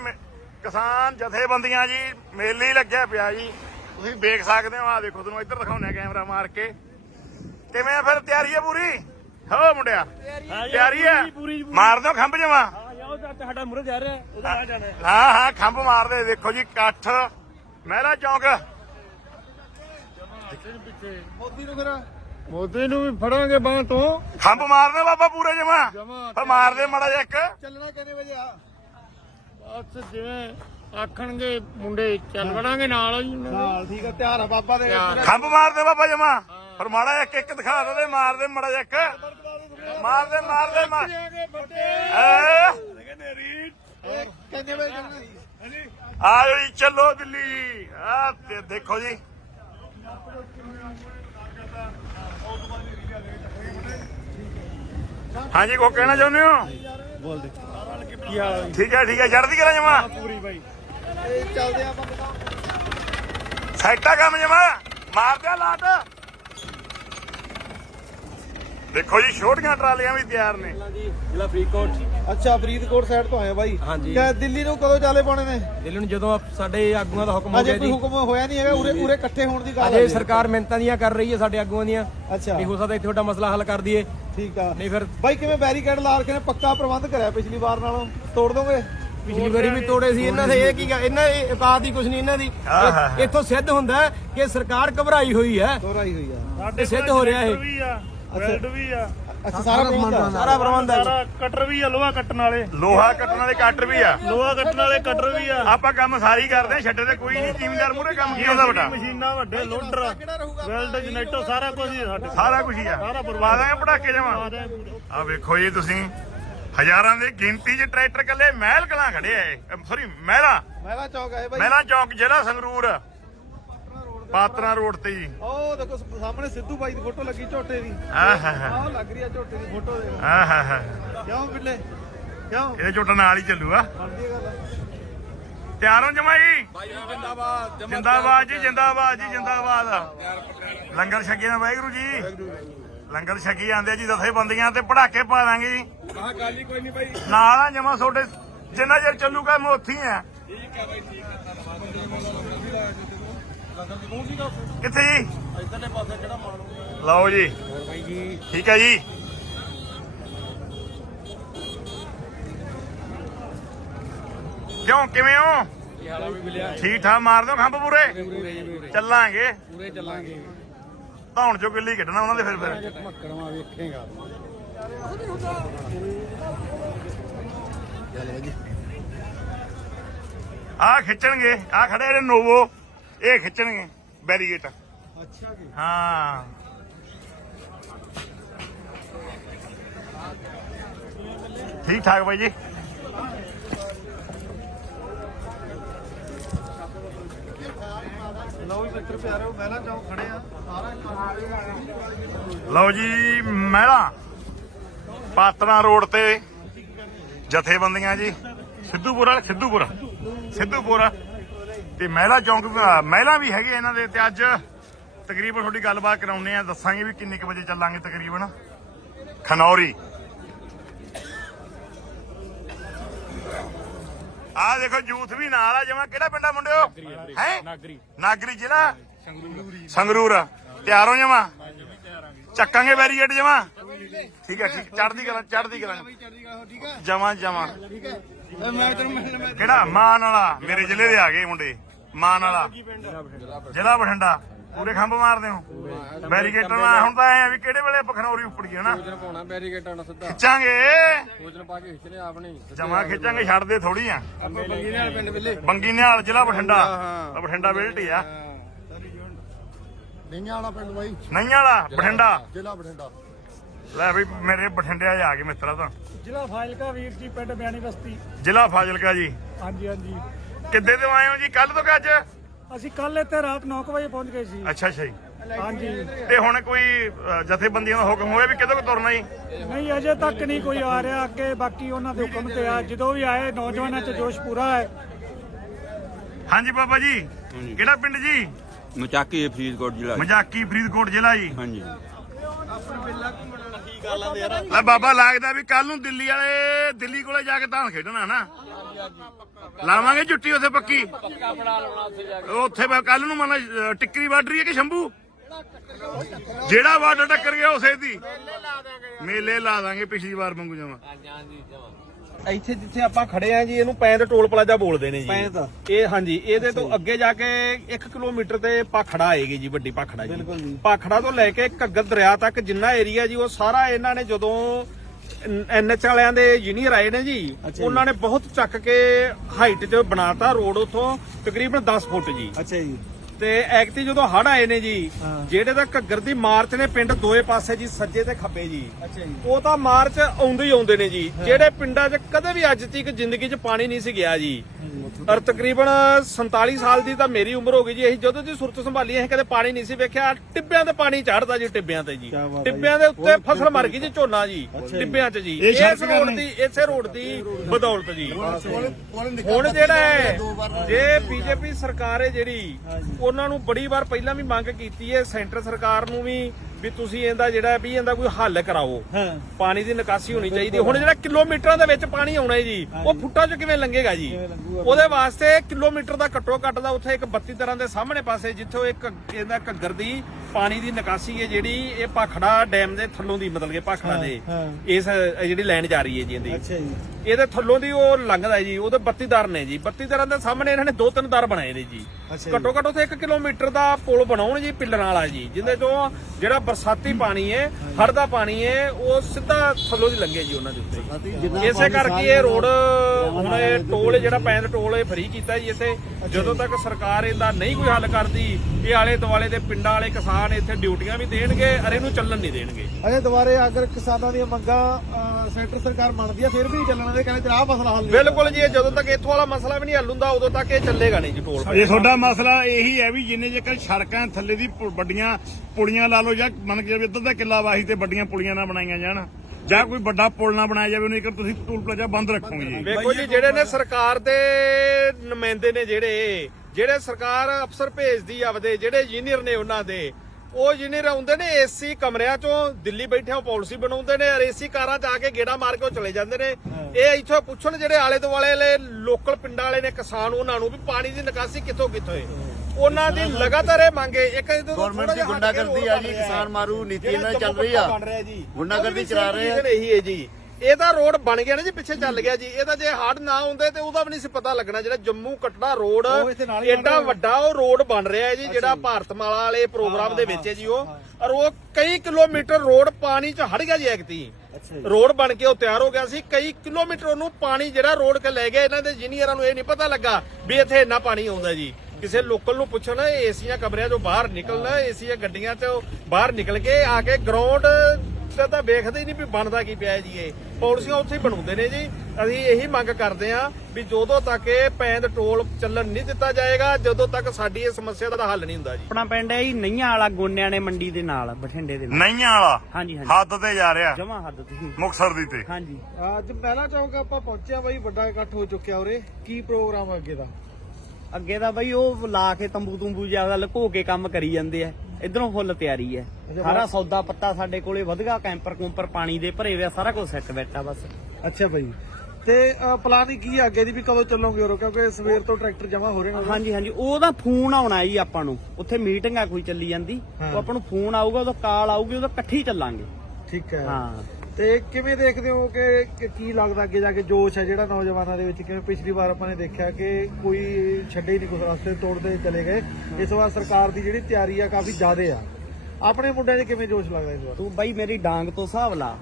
ਕਿਸਾਨ ਜਥੇਬੰਦੀਆਂ ਜੀ ਮੇਲੇ ਲੱਗਿਆ ਪਿਆ ਜੀ। ਤੁਸੀਂ ਦੇਖ ਸਕਦੇ ਹੋ ਆ ਦੇਖੋ ਤੁਹਾਨੂੰ ਇੱਧਰ ਦਿਖਾਉਂਦੇ ਕੈਮਰਾ ਮਾਰ ਕੇ। ਕਿਵੇਂ ਆ ਫਿਰ? ਤਿਆਰੀ ਹੈ ਪੂਰੀ? ਹੋ ਮੁੰਡਿਆ। ਤਿਆਰੀ ਹੈ ਮਾਰ ਦਿਓ ਖੰਭ ਜਮਾ। ਆਓ ਤਾਂ ਸਾਡਾ ਮੁਰੇ ਜਾ ਰਿਹਾ ਉਹਦਾ ਆ ਜਾਣਾ। ਹਾਂ ਹਾਂ ਖੰਭ ਮਾਰਦੇ ਦੇਖੋ ਜੀ ਇਕੱਠ ਮਹਿਰਾ ਚੌਂਕ। ਮੋਦੀ ਨੂੰ ਫਿਰ। ਮੋਦੀ ਨੂੰ ਵੀ ਫੜਾਂਗੇ ਬਾਹ ਤੋਂ। ਖੰਭ ਮਾਰਦੇ ਬਾਬਾ ਪੂਰੇ ਜਮਾ। ਫਿਰ ਮਾਰਦੇ ਮੜਾ ਜਿਹਾ ਇੱਕ। ਚੱਲਣਾ ਕਿੰਨੇ ਵਜੇ ਆ? ਬਸ ਜਿਵੇਂ ਆਖਣਗੇ ਮੁੰਡੇ ਚੱਲ ਵੜਾਂਗੇ ਨਾਲ ਹੀ ਹਾਂ ਠੀਕ ਆ ਤਿਆਰ ਆ ਬਾਬਾ ਦੇ। ਖੰਭ ਮਾਰਦੇ ਬਾਬਾ ਜਮਾ। ਪਰ ਮਾੜਾ ਜਿਹਾ ਇੱਕ ਦਿਖਾ ਦੇ ਮਾਰਦੇ ਮਾੜਾ ਜਿਹਾ ਇੱਕ। ਮਾਰਦੇ ਮਾਰ ਐ ਕਿੰਨੇ ਵਜੇ ਜੀ, ਚੱਲੋ ਦਿੱਲੀ ਆ ਤੇ ਦੇਖੋ ਜੀ। ਹਾਂਜੀ ਕੋ ਕਹਿਣਾ ਚਾਹੁੰਦੇ ਹੋ? ਬੋਲ ਦੇ ਕੀ ਹਾਲ ਠੀਕ ਹੈ ਠੀਕ ਹੈ। ਚੜਦੀ ਕਰਾਂ ਜਮਾ? ਪੂਰੀ ਬਾਈ ਇਹ ਚੱਲਦੇ ਆ ਬੰਦਾ ਕੰਮ ਜਮਾ। ਮਾਰ ਦਿਆ ਲਾਟ ਦੇਖੋ ਜੀ ਛੋਟੀਆਂ ਟਰਾਲੀਆਂ ਵੀ ਤਿਆਰ ਨੇ। ਜ਼ਿਲ੍ਹਾ ਫਰੀਦਕੋਟ। ਅੱਛਾ ਫਰੀਦਕੋਟ ਸਾਈਡ ਤੋਂ ਆਏ ਬਾਈ? ਹਾਂਜੀ। ਕਿਆ ਦਿੱਲੀ ਨੂੰ ਕਦੋਂ ਚਾਲੇ ਪਾਉਣੇ ਨੇ? ਦਿੱਲੀ ਨੂੰ ਜਦੋਂ ਸਾਡੇ ਆਗੂਆਂ ਦਾ ਹੁਕਮ ਹੋ ਅਜੇ ਗਿਆ ਕੋਈ ਜੀ। ਹੁਕਮ ਹੋਇਆ ਨਹੀਂ ਹੈਗਾ ਉਰੇ ਉਰੇ ਇਕੱਠੇ ਹੋਣ ਦੀ ਗੱਲ ਅਜੇ ਹੈ ਸਰਕਾਰ ਮਿਹਨਤਾਂ ਦੀਆਂ ਕਰ ਰਹੀ ਹੈ ਸਾਡੇ ਆਗੂਆਂ ਦੀਆਂ। ਅੱਛਾ। ਵੀ ਹੋ ਸਕਦਾ ਇੱਥੇ ਤੁਹਾਡਾ ਮਸਲਾ ਹੱਲ ਕਰ ਦਈਏ। ਠੀਕ ਆ। ਨਹੀਂ ਫਿਰ ਬਾਈ ਕਿਵੇਂ ਬੈਰੀਕੇਡ ਲਾ ਰੱਖੇ ਨੇ? ਪੱਕਾ ਪ੍ਰਬੰਧ ਕਰਿਆ ਪਿਛਲੀ ਵਾਰ ਨਾਲੋਂ। ਤੋੜ ਦੋਗੇ? ਪਿਛਲੀ ਵਾਰੀ ਵੀ ਤੋੜੇ ਸੀ। ਇਹਨਾਂ ਦੇ ਇਹ ਕੀ ਗੱਲ- ਇਹਨਾਂ ਦੀ ਔਕਾਤ ਦੀ ਕੁਝ ਨਹੀਂ ਇਹਨਾਂ ਦੀ। ਇਹ- ਇੱਥੋਂ ਸਿੱਧ ਹੁੰਦਾ ਹੈ ਕਿ ਸਰਕਾਰ ਘਬਰਾਈ ਹੋਈ ਹੈ। ਦੋਹਰਾਈ ਹੋਈ ਆ। ਤੇ ਸਿੱਧ ਹੋ ਰਿਹਾ ਇਹ। ਵੀ ਆ। ਵੈਲਡ ਵੀ ਆ। ਅੱਛਾ ਸਾਰਾ ਪ੍ਰਬੰਧ ਆ। ਸਾਰਾ ਪ੍ਰਬੰਧ ਹੈ ਸਾਰਾ ਕਟਰ ਵੀ ਆ ਲੋਹਾ ਕੱਟਣ ਵਾਲੇ। ਲੋਹਾ ਕੱਟਣ ਵਾਲੇ ਕੱਟਰ ਵੀ ਆ। ਲੋਹਾ ਕੱਟਣ ਵਾਲੇ ਕਟਰ ਵੀ ਆ। ਆਪਾਂ ਕੰਮ ਸਾਰੀ ਕਰਦੇ ਆ ਛੱਡੇ ਤੇ ਕੋਈ ਨਹੀਂ ਜ਼ਿਮੀਦਾਰ ਮੂਰੇ ਕੰਮ ਕੀ ਹੁੰਦਾ ਬੇਟਾ ਮਸ਼ੀਨਾਂ ਵੱਡੇ ਲੋਡਰ ਵੈਲਡ ਜਨਰੇਟਰ ਸਾਰਾ ਕੁਝ ਹੀ ਆ ਸਾਡੇ ਸਾਰਾ ਕੁਝ ਹੀ ਆ। ਪਾ ਦਾਂਗੇ ਪਟਾਕੇ ਜਮਾ। ਆ ਵੇਖੋ ਜੀ ਤੁਸੀਂ। ਹਜ਼ਾਰਾਂ ਦੀ ਗਿਣਤੀ 'ਚ ਟਰੈਕਟਰ ਕੱਲੇ ਮਹਿਲ ਕਲਾਂ ਖੜੇ ਆ ਸੌਰੀ ਮਹਿਲਾ। ਮਹਿਲਾ ਚੌਕ ਆਏ ਬਾਈ ਮਹਿਲਾ ਚੌਂਕ ਜ਼ਿਲ੍ਹਾ ਸੰਗਰੂਰ। ਪਾਤਰਾ ਰੋਡ ਤੇ ਜੀ। ਉਹ ਦੇਖੋ ਸਾਹਮਣੇ ਸਿੱਧੂ ਬਾਈ ਦੀ ਫੋਟੋ ਲੱਗੀ ਝੋਟੇ ਦੀ। ਆਹ ਹਾ ਆਹ ਲੱਗ ਰਹੀ ਆ ਝੋਟੇ ਦੀ ਫੋਟੋ ਦੇ। ਆਹ ਹਾ ਹਾ। ਕਿਉਂ ਬਿੱਲੇ? ਕਿਉਂ? ਇਹਦੇ ਝੋਟਾ ਨਾਲ ਹੀ ਚੱਲੂਗਾ। ਬਣਦੀ ਗੱਲ ਤਿਆਰ ਹੋ ਜਮਾਈ ਜਿੰਦਾਬਾਦ ਜਿੰਦਾਬਾਦ ਜੀ ਜਿੰਦਾਬਾਦ ਜੀ ਜਿੰਦਾਬਾਦ। ਲੰਗਰ ਛਕੀਆਂ ਵਾਹਿਗੁਰੂ ਜੀ। ਲੰਗਰ ਛਕੀ ਜਾਂਦੇ ਆ ਜੀ ਦਸੇ ਬੰਦੀਆਂ ਤੇ ਪੜਾਕੇ ਪਾ ਦਾਂਗੇ ਜੀ। ਆਹ ਗੱਲ ਹੀ ਕੋਈ ਨਹੀਂ ਬਾਈ। ਨਾਲ ਆ ਜਮਾ ਤੁਹਾਡੇ ਜਿੰਨਾ ਚਿਰ ਚੱਲੂਗਾ ਮੈਂ ਉੱਥੇ ਹੀ ਆ ਕਿੱਥੇ ਜੀ? ਇਧਰਲੇ ਪਾਸੇ ਕਿਹੜਾ ਮਾਣੂ ਲਓ ਜੀ। ਠੀਕ ਹੈ ਜੀ। ਕਿਉਂ ਕਿਵੇਂ ਹੋ? ਠੀਕ ਠਾਕ ਮਾਰ ਦਿਓ ਖੰਭ ਪੂਰੇ। ਚੱਲਾਂਗੇ। ਪੂਰੇ ਚੱਲਾਂਗੇ। ਧੌਣ ਚੋਂ ਕਿੱਲੀ ਕੱਢਣਾ ਉਹਨਾਂ ਦੇ ਫਿਰ ਫਿਰ। ਮੱਕੜਵਾ ਵੇਖੇਗਾ। ਆਹ ਖਿੱਚਣਗੇ ਆਹ ਖੜੇ ਨੇ ਨੋਵੋ। ਇਹ ਖਿੱਚਣਗੇ ਬੈਰੀਗੇਟ ਅੱਛਾ ਜੀ। ਹਾਂ। ਠੀਕ ਠਾਕ ਬਾਈ ਜੀ? ਲਓ ਜੀ ਮਿੱਤਰ ਪਿਆਰੋ ਮਹਿਲਾ ਚੌਕ ਖੜੇ ਆ। ਸਾਰਾ ਲਓ ਜੀ ਮਹਿਲਾ। ਪਾਤਰਾ ਰੋਡ ਤੇ ਜਥੇਬੰਦੀਆਂ ਜੀ। ਸਿੱਧੂਪੁਰਾ ਸਿੱਧੂਪੁਰਾ। ਸਿੱਧੂਪੁਰਾ। ਤੇ ਮਹਿਲਾ ਚੌਂਕ ਮਹਿਲਾ ਵੀ ਹੈਗੇ ਇਹਨਾਂ ਦੇ ਤੇ ਅੱਜ ਤਕਰੀਬਨ ਤੁਹਾਡੀ ਗੱਲਬਾਤ ਕਰਾਉਨੇ ਆ ਦੱਸਾਂਗੇ ਵੀ ਕਿੰਨੇ ਕੁ ਵਜੇ ਚੱਲਾਂਗੇ ਤਕਰੀਬਨ। ਖਨੌਰੀ। ਆ ਦੇਖੋ ਯੂਥ ਵੀ ਨਾਲ ਆ ਜਮਾ ਕਿਹੜਾ ਪਿੰਡਾ ਮੁੰਡਿਓ? ਹੈ? ਨਾਗਰੀ। ਨਾਗਰੀ ਜ਼ਿਲ੍ਹਾ? ਸੰਗਰੂਰ। ਤਿਆਰ ਹੋ ਜਮਾ? ਚੱਕਾਂਗੇ ਬੈਰੀਗੇਟ ਜਮਾ? ਠੀਕ ਹੈ ਠੀਕ ਚੜਦੀ ਕਰਾਂ ਚੜਦੀ ਕਰਾਂ ਜਮਾ ਜਮਾ। ਠੀਕ ਹੈ। ਮੈਂ ਤੈਨੂੰ ਮਿਲਣ ਮੈਂ ਕਿਹੜਾ? ਮਾਨ ਵਾਲਾ ਮੇਰੇ ਜ਼ਿਲ੍ਹੇ ਦੇ ਆ ਗਏ ਮੁੰਡੇ। ਮਾਨ ਵਾਲਾ। ਜ਼ਿਲ੍ਹਾ ਬਠਿੰਡਾ। ਪੂਰੇ ਖੰਭ ਮਾਰਦੇ ਹੋ। ਬੈਰੀਗੇਟਰ ਨਾਲ ਹੁਣ ਤਾਂ ਐ ਵੀ ਕਿਹੜੇ ਵੇਲੇ ਪਖਨੌਰੀ ਉੱਪੜ ਗਈ ਨਾ? ਭੋਜਨ ਪਾਉਣਾ ਬੈਰੀਕੇਟਾਂ ਨਾਲ ਸਿੱਧਾ। ਖਿੱਚਾਂਗੇ। ਭੋਜਨ ਪਾ ਕੇ ਖਿੱਚਨੇ ਆਪਣੀ। ਜਮਾ ਖਿੱਚਾਂਗੇ ਛੱਡਦੇ ਥੋੜੀ ਆ। ਬੰਗੀ ਨਾਲ ਪਿੰਡ ਵਿਲੇ। ਬੰਗੀ ਨਿਹਾਲ ਜ਼ਿਲ੍ਹਾ ਬਠਿੰਡਾ। ਆਹ ਬਠਿੰਡਾ ਬਿਲਟੀ ਆ। ਨਈਆਂ ਵਾਲਾ ਪਿੰਡ ਬਾਈ। ਨਹੀਂ ਵਾਲਾ ਬਠਿੰਡਾ। ਜ਼ਿਲ੍ਹਾ ਬਠਿੰਡਾ। ਲੈ ਵੀ ਮੇਰੇ ਬਠਿੰਡੇ ਆ ਆ ਗਏ ਮਿੱਤਰਾ ਤਾਂ। ਜ਼ਿਲ੍ਹਾ ਫਾਜ਼ਿਲਕਾ ਵੀਰ ਜੀ ਪਿੰਡ ਬਿਆਨੀ ਬਸਤੀ। ਜ਼ਿਲ੍ਹਾ ਫਾਜ਼ਿਲਕਾ ਜੀ। ਹਾਂਜੀ ਹਾਂਜੀ। ਕਿੱਦੇ ਤੋਂ ਆਏ ਹੋ ਜੀ? ਕੱਲ ਤੋਂ ਕਿ ਅੱਜ? ਅਸੀਂ ਕੱਲ ਇੱਥੇ ਰਾਤ 9 ਵਜੇ ਪਹੁੰਚ ਗਏ ਸੀ। ਅੱਛਾ ਅੱਛਾ ਜੀ। ਹਾਂਜੀ। ਤੇ ਹੁਣ ਕੋਈ ਅ, ਜਥੇਬੰਦੀਆਂ ਦਾ ਹੁਕਮ ਹੋਇਆ ਵੀ ਕਿਦੋਂ ਕੋ ਤੁਰਨਾ ਜੀ? ਨਹੀਂ ਅਜੇ ਤੱਕ ਨਹੀਂ ਕੋਈ ਆ ਰਿਹਾ। ਅੱਗੇ ਬਾਕੀ ਉਹਨਾਂ ਦੇ ਹੁਕਮ ਤੇ ਆ। ਜਦੋਂ ਵੀ ਆਏ ਨੌਜਵਾਨਾਂ 'ਚ ਜੋਸ਼ ਪੂਰਾ ਹੈ। ਹਾਂਜੀ ਬਾਬਾ ਜੀ। ਕਿਹੜਾ ਪਿੰਡ ਜੀ? ਮਚਾਕੀ ਫਰੀਦਕੋਟ ਜ਼ਿਲ੍ਹਾ ਜੀ। ਮਜ਼ਾਕੀ ਫਰੀਦਕੋਟ ਜ਼ਿਲ੍ਹਾ ਜੀ। ਹਾਂਜੀ। ਲੈ ਬਾਬਾ ਲੱਗਦਾ ਵੀ ਕੱਲ ਨੂੰ ਦਿੱਲੀ ਵਾਲੇ ਦਿੱਲੀ ਕੋਲੇ ਜਾ ਕੇ ਤਾਂ ਖੇਡਣਾ ਨਾ। ਲਾਵਾਂਗੇ ਜੁੱਟੀ ਉੱਥੇ ਪੱਕੀ। ਉੱਥੇ ਕੱਲ ਨੂੰ ਮਨ ਟਿੱਕਰੀ ਵੱਢ ਰਹੀ ਹੈ ਕਿ ਸ਼ੰਭੂ? ਜਿਹੜਾ ਵੱਢ ਟੱਕਰ ਗਿਆ ਉਸੇ ਦੀ। ਮੇਲੇ ਲਾ ਦਾਂਗੇ ਪਿਛਲੀ ਵਾਰ ਵਾਂਗੂ ਜਾਵਾਂ ਇੱਥੇ ਜਿੱਥੇ ਆਪਾਂ ਖੜੇ ਆ ਜੀ ਇਹਨੂੰ ਪੈਂਦ ਟੋਲ ਪਲਾਜ਼ਾ ਬੋਲਦੇ ਨੇ ਜੀ। ਪੈਂਦ? ਇਹ ਹਾਂਜੀ ਇਹਦੇ ਤੋਂ ਅੱਗੇ ਜਾ ਕੇ 1 ਕਿਲੋਮੀਟਰ ਤੇ ਪਾਖੜਾ ਆਏਗੀ ਜੀ ਵੱਡੀ ਪਾਖੜਾ ਜੀ। ਪਾਖੜਾ ਤੋਂ ਲੈ ਕੇ ਘੱਗਰ ਦਰਿਆ ਤੱਕ ਜਿੰਨਾ ਏਰੀਆ ਜੀ ਉਹ ਸਾਰਾ ਇਹਨਾਂ ਨੇ ਜਦੋਂ ਐਨਐਚ ਵਾਲਿਆਂ ਦੇ ਇੰਜੀਨੀਅਰ ਆਏ ਨੇ ਜੀ ਉਹਨਾਂ ਨੇ ਬਹੁਤ ਚੱਕ ਕੇ ਹਾਈਟ 'ਚ ਬਣਾਤਾ ਰੋਡ ਉਥੋਂ ਤਕਰੀਬਨ 10 ਫੁੱਟ ਜੀ। ਅੱਛਾ ਜੀ। ਤੇ ਐਕਤੀ ਜਦੋਂ ਹੜ ਆਏ ਨੇ ਜੀ ਜਿਹੜੇ ਤਾਂ ਘੱਗਰ ਦੀ ਮਾਰਚ ਨੇ ਪਿੰਡ ਦੋਏ ਪਾਸੇ ਜੀ ਸੱਜੇ ਤੇ ਖੱਬੇ ਜੀ। ਅੱਛਾ ਜੀ। ਉਹ ਤਾਂ ਮਾਰਚ ਆਉਂਦੇ ਹੀ ਆਉਂਦੇ ਨੇ ਜੀ। ਜਿਹੜੇ ਪਿੰਡਾਂ 'ਚ ਕਦੇ ਵੀ ਅੱਜ ਤੱਕ ਜ਼ਿੰਦਗੀ 'ਚ ਪਾਣੀ ਨਹੀਂ ਸੀ ਗਿਆ ਜੀ। ਔਰ ਤਕਰੀਬਨ 47 ਸਾਲ ਦੀ ਤਾਂ ਮੇਰੀ ਉਮਰ ਹੋ ਗਈ ਜੀ। ਅਸੀਂ ਜਦੋਂ ਦੀ ਸੁਰਤ ਸੰਭਾਲੀ ਅਸੀਂ ਕਦੇ ਪਾਣੀ ਨਹੀਂ ਸੀ ਵੇਖਿਆ। ਟਿੱਬਿਆਂ ਤੇ ਪਾਣੀ ਚੜਦਾ ਜੀ ਟਿੱਬਿਆਂ ਤੇ ਜੀ। ਟਿੱਬਿਆਂ ਦੇ ਉੱਤੇ ਫਸਲ ਮਰ ਗਈ ਜੀ ਝੋਨਾ ਜੀ। ਟਿੱਬਿਆਂ 'ਚ ਜੀ। ਇਸ ਰੋਡ ਦੀ ਇਸੇ ਰੋਡ ਦੀ ਬਦੌਲਤ ਜੀ। ਹੁਣ ਜਿਹੜਾ ਹੈ ਜੇ ਬੀਜੇਪੀ ਸਰਕਾਰ ਹੈ ਜਿਹੜੀ ਉਹਨਾਂ ਨੂੰ ਬੜੀ ਵਾਰ ਪਹਿਲਾਂ ਵੀ ਮੰਗ ਕੀਤੀ ਹੈ ਸੈਂਟਰ ਸਰਕਾਰ ਨੂੰ ਵੀ ਵੀ ਤੁਸੀਂ ਇਹਦਾ ਜਿਹੜਾ ਵੀ ਇਹਦਾ ਕੋਈ ਹੱਲ ਕਰਾਓ। ਪਾਣੀ ਦੀ ਨਿਕਾਸੀ ਹੋਣੀ ਚਾਹੀਦੀ। ਹੈ। ਹੁਣ ਜਿਹੜਾ ਕਿਲੋਮੀਟਰਾਂ ਦੇ ਵਿੱਚ ਪਾਣੀ ਆਉਣਾ ਹੈ ਜੀ ਉਹ ਫੁੱਟਾਂ 'ਚ ਕਿਵੇਂ ਲੰਘੇਗਾ ਜੀ? ਉਹਦੇ ਵਾਸਤੇ ਕਿਲੋਮੀਟਰ ਦਾ ਘੱਟੋ ਘੱਟ ਦਾ ਉੱਥੇ ਇੱਕ 32 ਤਰ੍ਹਾਂ ਦੇ ਸਾਹਮਣੇ ਪਾਸੇ ਜਿੱਥੋਂ ਇੱਕ ਇਹਦਾ ਘੱਗਰ ਦੀ ਪਾਣੀ ਦੀ ਨਿਕਾਸੀ ਹੈ ਜਿਹੜੀ ਇਹ ਭਾਖੜਾ ਡੈਮ ਦੇ ਥੱਲੋਂ ਦੀ ਮਤਲਬ ਕਿ ਭਾਖੜਾ ਦੇ ਇਸ ਜਿਹੜੀ ਲਾਈਨ ਜਾ ਰਹੀ ਹੈ ਜੀ ਇਹਦੀ। ਅੱਛਾ ਜੀ। ਇਹਦੇ ਥੱਲੋਂ ਦੀ ਉਹ ਲੰਘਦਾ ਜੀ ਉਹਦੇ 32 ਦਰ ਨੇ ਜੀ। 32 ਦਰਾਂ ਦੇ ਸਾਹਮਣੇ ਇਹਨਾਂ ਨੇ ਦੋ ਤਿੰਨ ਦਰ ਬਣਾਏ ਨੇ ਜੀ। ਘੱਟੋ ਘੱਟ ਉੱਥੇ 1 ਕਿਲੋਮੀਟਰ ਦਾ ਪੁਲ ਬਣਾਉਣ ਜੀ ਪਿੱਲਰਾਂ ਵਾਲਾ ਜੀ ਜਿਹਦੇ ਤੋਂ ਜਿਹੜਾ ਬਰਸਾਤੀ ਪਾਣੀ ਹੈ ਹੜ ਦਾ ਪਾਣੀ ਹੈ ਉਹ ਸਿੱਧਾ ਥੱਲੋਂ ਦੀ ਲੰਘੇ ਜੀ ਉਹਨਾਂ ਦੇ ਉੱਤੇ। ਇਸੇ ਕਰਕੇ ਇਹ ਰੋਡ ਹੁਣ ਇਹ ਟੋਲ ਜਿਹੜਾ ਪੈਂਦ ਟੋਲ ਇਹ ਫ੍ਰੀ ਕੀਤਾ ਜੀ ਇੱਥੇ। ਜਦੋਂ ਤੱਕ ਸਰਕਾਰ ਇਹਦਾ ਨਹੀਂ ਕੋਈ ਹੱਲ ਕਰਦੀ ਇਹ ਆਲੇ ਦੁਆਲੇ ਦੇ ਪਿੰਡਾਂ ਵਾਲੇ ਕਿਸਾਨ ਇੱਥੇ ਡਿਊਟੀਆਂ ਵੀ ਦੇਣਗੇ ਅਰੇ ਇਹਨੂੰ ਚੱਲਣ ਨਹੀਂ ਦੇਣਗੇ। ਅਜੇ ਦੁਬਾਰੇ ਅਗਰ ਕਿਸਾਨਾਂ ਦੀਆਂ ਮੰਗਾਂ ਸੈਂਟਰ ਸਰਕਾਰ ਮੰਨਦੀ ਆ ਫਿਰ ਵੀ ਚੱਲਣਾ ਦੇ ਕਹਿੰਦੇ ਤੇਰਾ ਆਹ ਮਸਲਾ ਹੱਲ ਨਹੀਂ ਬਿਲਕੁਲ ਜੀ ਇਹ ਜਦੋਂ ਤੱਕ ਇੱਥੋਂ ਵਾਲਾ ਮਸਲਾ ਵੀ ਨਹੀਂ ਹੱਲ ਹੁੰਦਾ ਉਦੋਂ ਤੱਕ ਇਹ ਚੱਲੇਗਾ ਨਹੀਂ ਜੀ ਟੋਲ ਇਹ ਤੁਹਾਡਾ ਮਸਲਾ ਇਹੀ ਹੈ ਵੀ ਜਿੰਨੇ ਜੇਕਰ ਸੜਕਾਂ ਥੱਲੇ ਦੀ ਪੁ- ਵੱਡੀਆਂ ਪੁਲੀਆਂ ਲਾ ਲਓ ਜਾਂ ਮੰਨ ਕੇ ਚੱਲੋ ਇੱਧਰ ਦਾ ਕਿੱਲਾ ਵਾਹੀ ਤੇ ਵੱਡੀਆਂ ਪੁਲੀਆਂ ਨਾ ਬਣਾਈਆਂ ਜਾਣ ਜਾਂ ਕੋਈ ਵੱਡਾ ਪੁਲ ਨਾ ਬਣਾਇਆ ਜਾਵੇ ਉਹਨੂੰ ਇੱਕ ਤੁਸੀਂ ਟੂਲ ਪਲਾਜ਼ਾ ਬੰਦ ਰੱਖੋਗੇ ਜੀ। ਵੇਖੋ ਜੀ ਜਿਹੜੇ ਨੇ ਸਰਕਾਰ ਦੇ ਨੁਮਾਇੰਦੇ ਨੇ ਜਿਹੜੇ ਜਿਹੜੇ ਸਰਕਾਰ ਅਫਸਰ ਭੇਜਦੀ ਆ ਆਪਦੇ ਜਿਹੜੇ ਇੰਜੀਨੀਅਰ ਨੇ ਉਹਨਾਂ ਦੇ ਉਹ ਇੰਜੀਨੀਅਰ ਆਉਂਦੇ ਨੇ ਏਸੀ ਕਮਰਿਆਂ ਚੋਂ ਦਿੱਲੀ ਬੈਠਿਆਂ ਪਾਲਿਸੀ ਬਣਾਉਂਦੇ ਨੇ ਏਸੀ ਕਾਰਾਂ 'ਚ ਆ ਕੇ ਗੇੜਾ ਮਾਰ ਕੇ ਉਹ ਚਲੇ ਜਾਂਦੇ ਨੇ। ਇਹ ਇੱਥੋਂ ਪੁੱਛਣ ਜਿਹੜੇ ਆਲੇ ਦੁਆਲੇ ਵਾਲੇ ਲੋਕਲ ਪਿੰਡਾਂ ਵਾਲੇ ਨੇ ਕਿਸਾਨ ਉਹਨਾਂ ਨੂੰ ਵੀ ਪਾਣੀ ਦੀ ਨਿਕਾਸੀ ਕਿੱਥੋਂ ਕਿੱਥੋਂ ਹੈ। ਉਹਨਾਂ ਦੀ ਲਗਾਤਾਰ ਇਹ ਮੰਗੇ ਇੱਕ ਗਵਰਨਮੈਂਟ ਦੀ ਗੁੰਡਾਗਰਦੀ ਆ ਜੀ ਕਿਸਾਨ ਮਾਰੂ ਨੀਤੀ ਇਹਨਾਂ ਚੱਲ ਰਹੀ ਆ। ਗੁੰਡਾਗਰਦੀ ਚਲਾ ਰਹੇ ਆ। ਇਹੀ ਹੈ ਜੀ। ਇਹਦਾ ਰੋਡ ਬਣ ਗਿਆ ਨਾ ਜੀ ਪਿੱਛੇ ਚੱਲ ਗਿਆ ਜੀ। ਇਹਦਾ ਜੇ ਹੜ ਨਾ ਹੁੰਦੇ ਤੇ ਉਹਦਾ ਵੀ ਨਹੀਂ ਸੀ ਪਤਾ ਲੱਗਣਾ। ਜਿਹੜਾ ਜੰਮੂ ਕਟੜਾ ਰੋਡ ਏਡਾ ਵੱਡਾ ਉਹ ਰੋਡ ਬਣ ਰਿਹਾ ਹੈ ਜੀ। ਜਿਹੜਾ ਭਾਰਤਮਾਲਾ ਵਾਲੇ ਪ੍ਰੋਗਰਾਮ ਦੇ ਵਿੱਚ ਹੈ ਜੀ ਉਹ। ਔਰ ਉਹ ਕਈ ਕਿਲੋਮੀਟਰ ਰੋਡ ਪਾਣੀ 'ਚ ਹੜ ਗਿਆ ਜੀ ਐਕਤੀ ਰੋਡ ਬਣ ਕੇ ਉਹ ਤਿਆਰ ਹੋ ਗਿਆ ਸੀ। ਕਈ ਕਿਲੋਮੀਟਰ ਉਹਨੂੰ ਪਾਣੀ ਜਿਹੜਾ ਰੋਡ ਕੇ ਲੈ ਗਿਆ ਇਹਨਾਂ ਦੇ ਇੰਜੀਨੀਅਰਾਂ ਨੂੰ ਇਹ ਨਹੀਂ ਪਤਾ ਲੱਗਾ ਵੀ ਇੱਥੇ ਇੰਨਾ ਪਾਣੀ ਆਉਂਦਾ ਜੀ। ਕਿਸੇ ਲੋਕਲ ਨੂੰ ਪੁੱਛਣ ਏਸੀਆਂ ਕਮਰਿਆਂ ਚੋਂ ਬਾਹਰ ਨਿਕਲਣਾ ਏਸੀਆਂ ਗੱਡੀਆਂ ਚੋਂ ਬਾਹਰ ਨਿਕਲ ਕੇ ਆ ਕੇ ਗਰਾਊਂਡ ਤੇ ਤਾਂ ਵੇਖਦੇ ਹੀ ਨਹੀਂ ਵੀ ਬਣਦਾ ਕੀ ਪਿਆ ਜੀ ਇਹ। ਪਾਲਿਸੀਆਂ ਉੱਥੇ ਹੀ ਬਣਾਉਂਦੇ ਨੇ ਜੀ। ਅਸੀਂ ਇਹੀ ਮੰਗ ਕਰਦੇ ਹਾਂ ਵੀ ਜਦੋਂ ਤੱਕ ਇਹ ਪੈਂਦ ਟੋਲ ਚੱਲਣ ਨਹੀਂ ਦਿੱਤਾ ਜਾਏਗਾ ਜਦੋਂ ਤੱਕ ਸਾਡੀ ਇਹ ਸਮੱਸਿਆ ਦਾ ਹੱਲ ਨਹੀਂ ਹੁੰਦਾ ਜੀ। ਆਪਣਾ ਪਿੰਡ ਹੈ ਜੀ ਨਈਆਂ ਵਾਲਾ ਗੋਨਿਆਂ ਨੇ ਮੰਡੀ ਦੇ ਨਾਲ ਬਠਿੰਡੇ ਦੇ ਨਾਲ। ਨਈਆਂ ਵਾਲਾ? ਹਾਂਜੀ ਹਾਂਜੀ। ਹੱਦ ਤੇ ਜਾ ਰਿਹਾ। ਜਮਾ ਹੱਦ ਤੁਸੀਂ ਮੁਕਸਰ ਦੀ ਤੇ। ਹਾਂਜੀ। ਅੱਜ ਪਹਿਲਾ ਚੌਂਕ ਆਪਾਂ ਪਹੁੰਚਿਆ ਬਾਈ ਵੱਡਾ ਇਕੱਠ ਹੋ ਚੁੱਕਿਆ ਉਰੇ। ਕੀ ਪ੍ਰੋਗਰਾਮ ਆ ਅੱਗੇ ਦਾ? ਅੱਗੇ ਦਾ ਬਈ ਉਹ ਲਾ ਕੇ ਤੰਬੂ ਤੁੰਬੂ ਜ਼ਿਆਦਾ ਲੁਕੋ ਕੇ ਕੰਮ ਕਰੀ ਜਾਂਦੇ ਆ। ਇਧਰੋਂ ਫੁੱਲ ਤਿਆਰੀ ਹੈ। ਸਾਰਾ ਸੌਦਾ ਪੱਤਾ ਸਾਡੇ ਕੋਲੇ ਵਧਗਾ ਕੈਂਪਰ ਕੁੰਪਰ ਪਾਣੀ ਦੇ ਭਰੇ ਹੋਇਆ ਸਾਰਾ ਕੁਝ ਸੈੱਟ ਬੈਠਾ ਬਸ। ਅੱਛਾ ਬਾਈ ਤੇ ਪਲਾਨਿੰਗ ਕੀ ਆ ਅੱਗੇ ਦੀ ਵੀ ਕਦੋਂ ਚੱਲੋਗੇ ਉਰੋ? ਕਿਉਂਕਿ ਸਵੇਰ ਤੋਂ ਟਰੈਕਟਰ ਜਮਾ ਹੋ ਰਹੇ ਨੇ ਹਾਂਜੀ ਹਾਂਜੀ। ਉਹਦਾ ਫੋਨ ਆਉਣਾ ਜੀ ਆਪਾਂ ਨੂੰ। ਉੱਥੇ ਮੀਟਿੰਗ ਆ ਕੋਈ ਚੱਲੀ ਜਾਂਦੀ। ਉਹ ਆਪਾਂ ਨੂੰ ਫੋਨ ਆਊਗਾ ਉਹਦਾ ਕਾਲ ਆਊਗੀ ਉਹਦਾ ਇਕੱਠੇ ਹੀ ਚੱਲਾਂਗੇ। ਠੀਕ ਹੈ। ਹਾਂ। ਤੇ ਕਿਵੇਂ ਦੇਖਦੇ ਹੋ ਕਿ ਕਿ ਕੀ ਲੱਗਦਾ ਅੱਗੇ ਜਾ ਕੇ ਜੋਸ਼ ਹੈ ਜਿਹੜਾ ਨੌਜਵਾਨਾਂ ਦੇ ਵਿੱਚ? ਕਿਵੇਂ ਪਿਛਲੀ ਵਾਰ ਆਪਾਂ ਨੇ ਦੇਖਿਆ ਕਿ ਕੋਈ ਛੱਡੇ ਹੀ ਨਹੀਂ ਕੁਝ ਰਸਤੇ ਤੋੜਦੇ ਚਲੇ ਗਏ। ਇਸ ਵਾਰ ਸਰਕਾਰ ਦੀ ਜਿਹੜੀ ਤਿਆਰੀ ਆ ਕਾਫੀ ਜ਼ਿਆਦੇ ਆ। ਆਪਣੇ ਮੁੰਡਿਆਂ 'ਚ ਕਿਵੇਂ ਜੋਸ਼ ਲੱਗਦਾ ਇਸ ਵਾਰ? ਤੂੰ ਬਾਈ ਮੇਰੀ ਡਾਂਗ ਤੋਂ ਹਿਸਾਬ ਲਾ।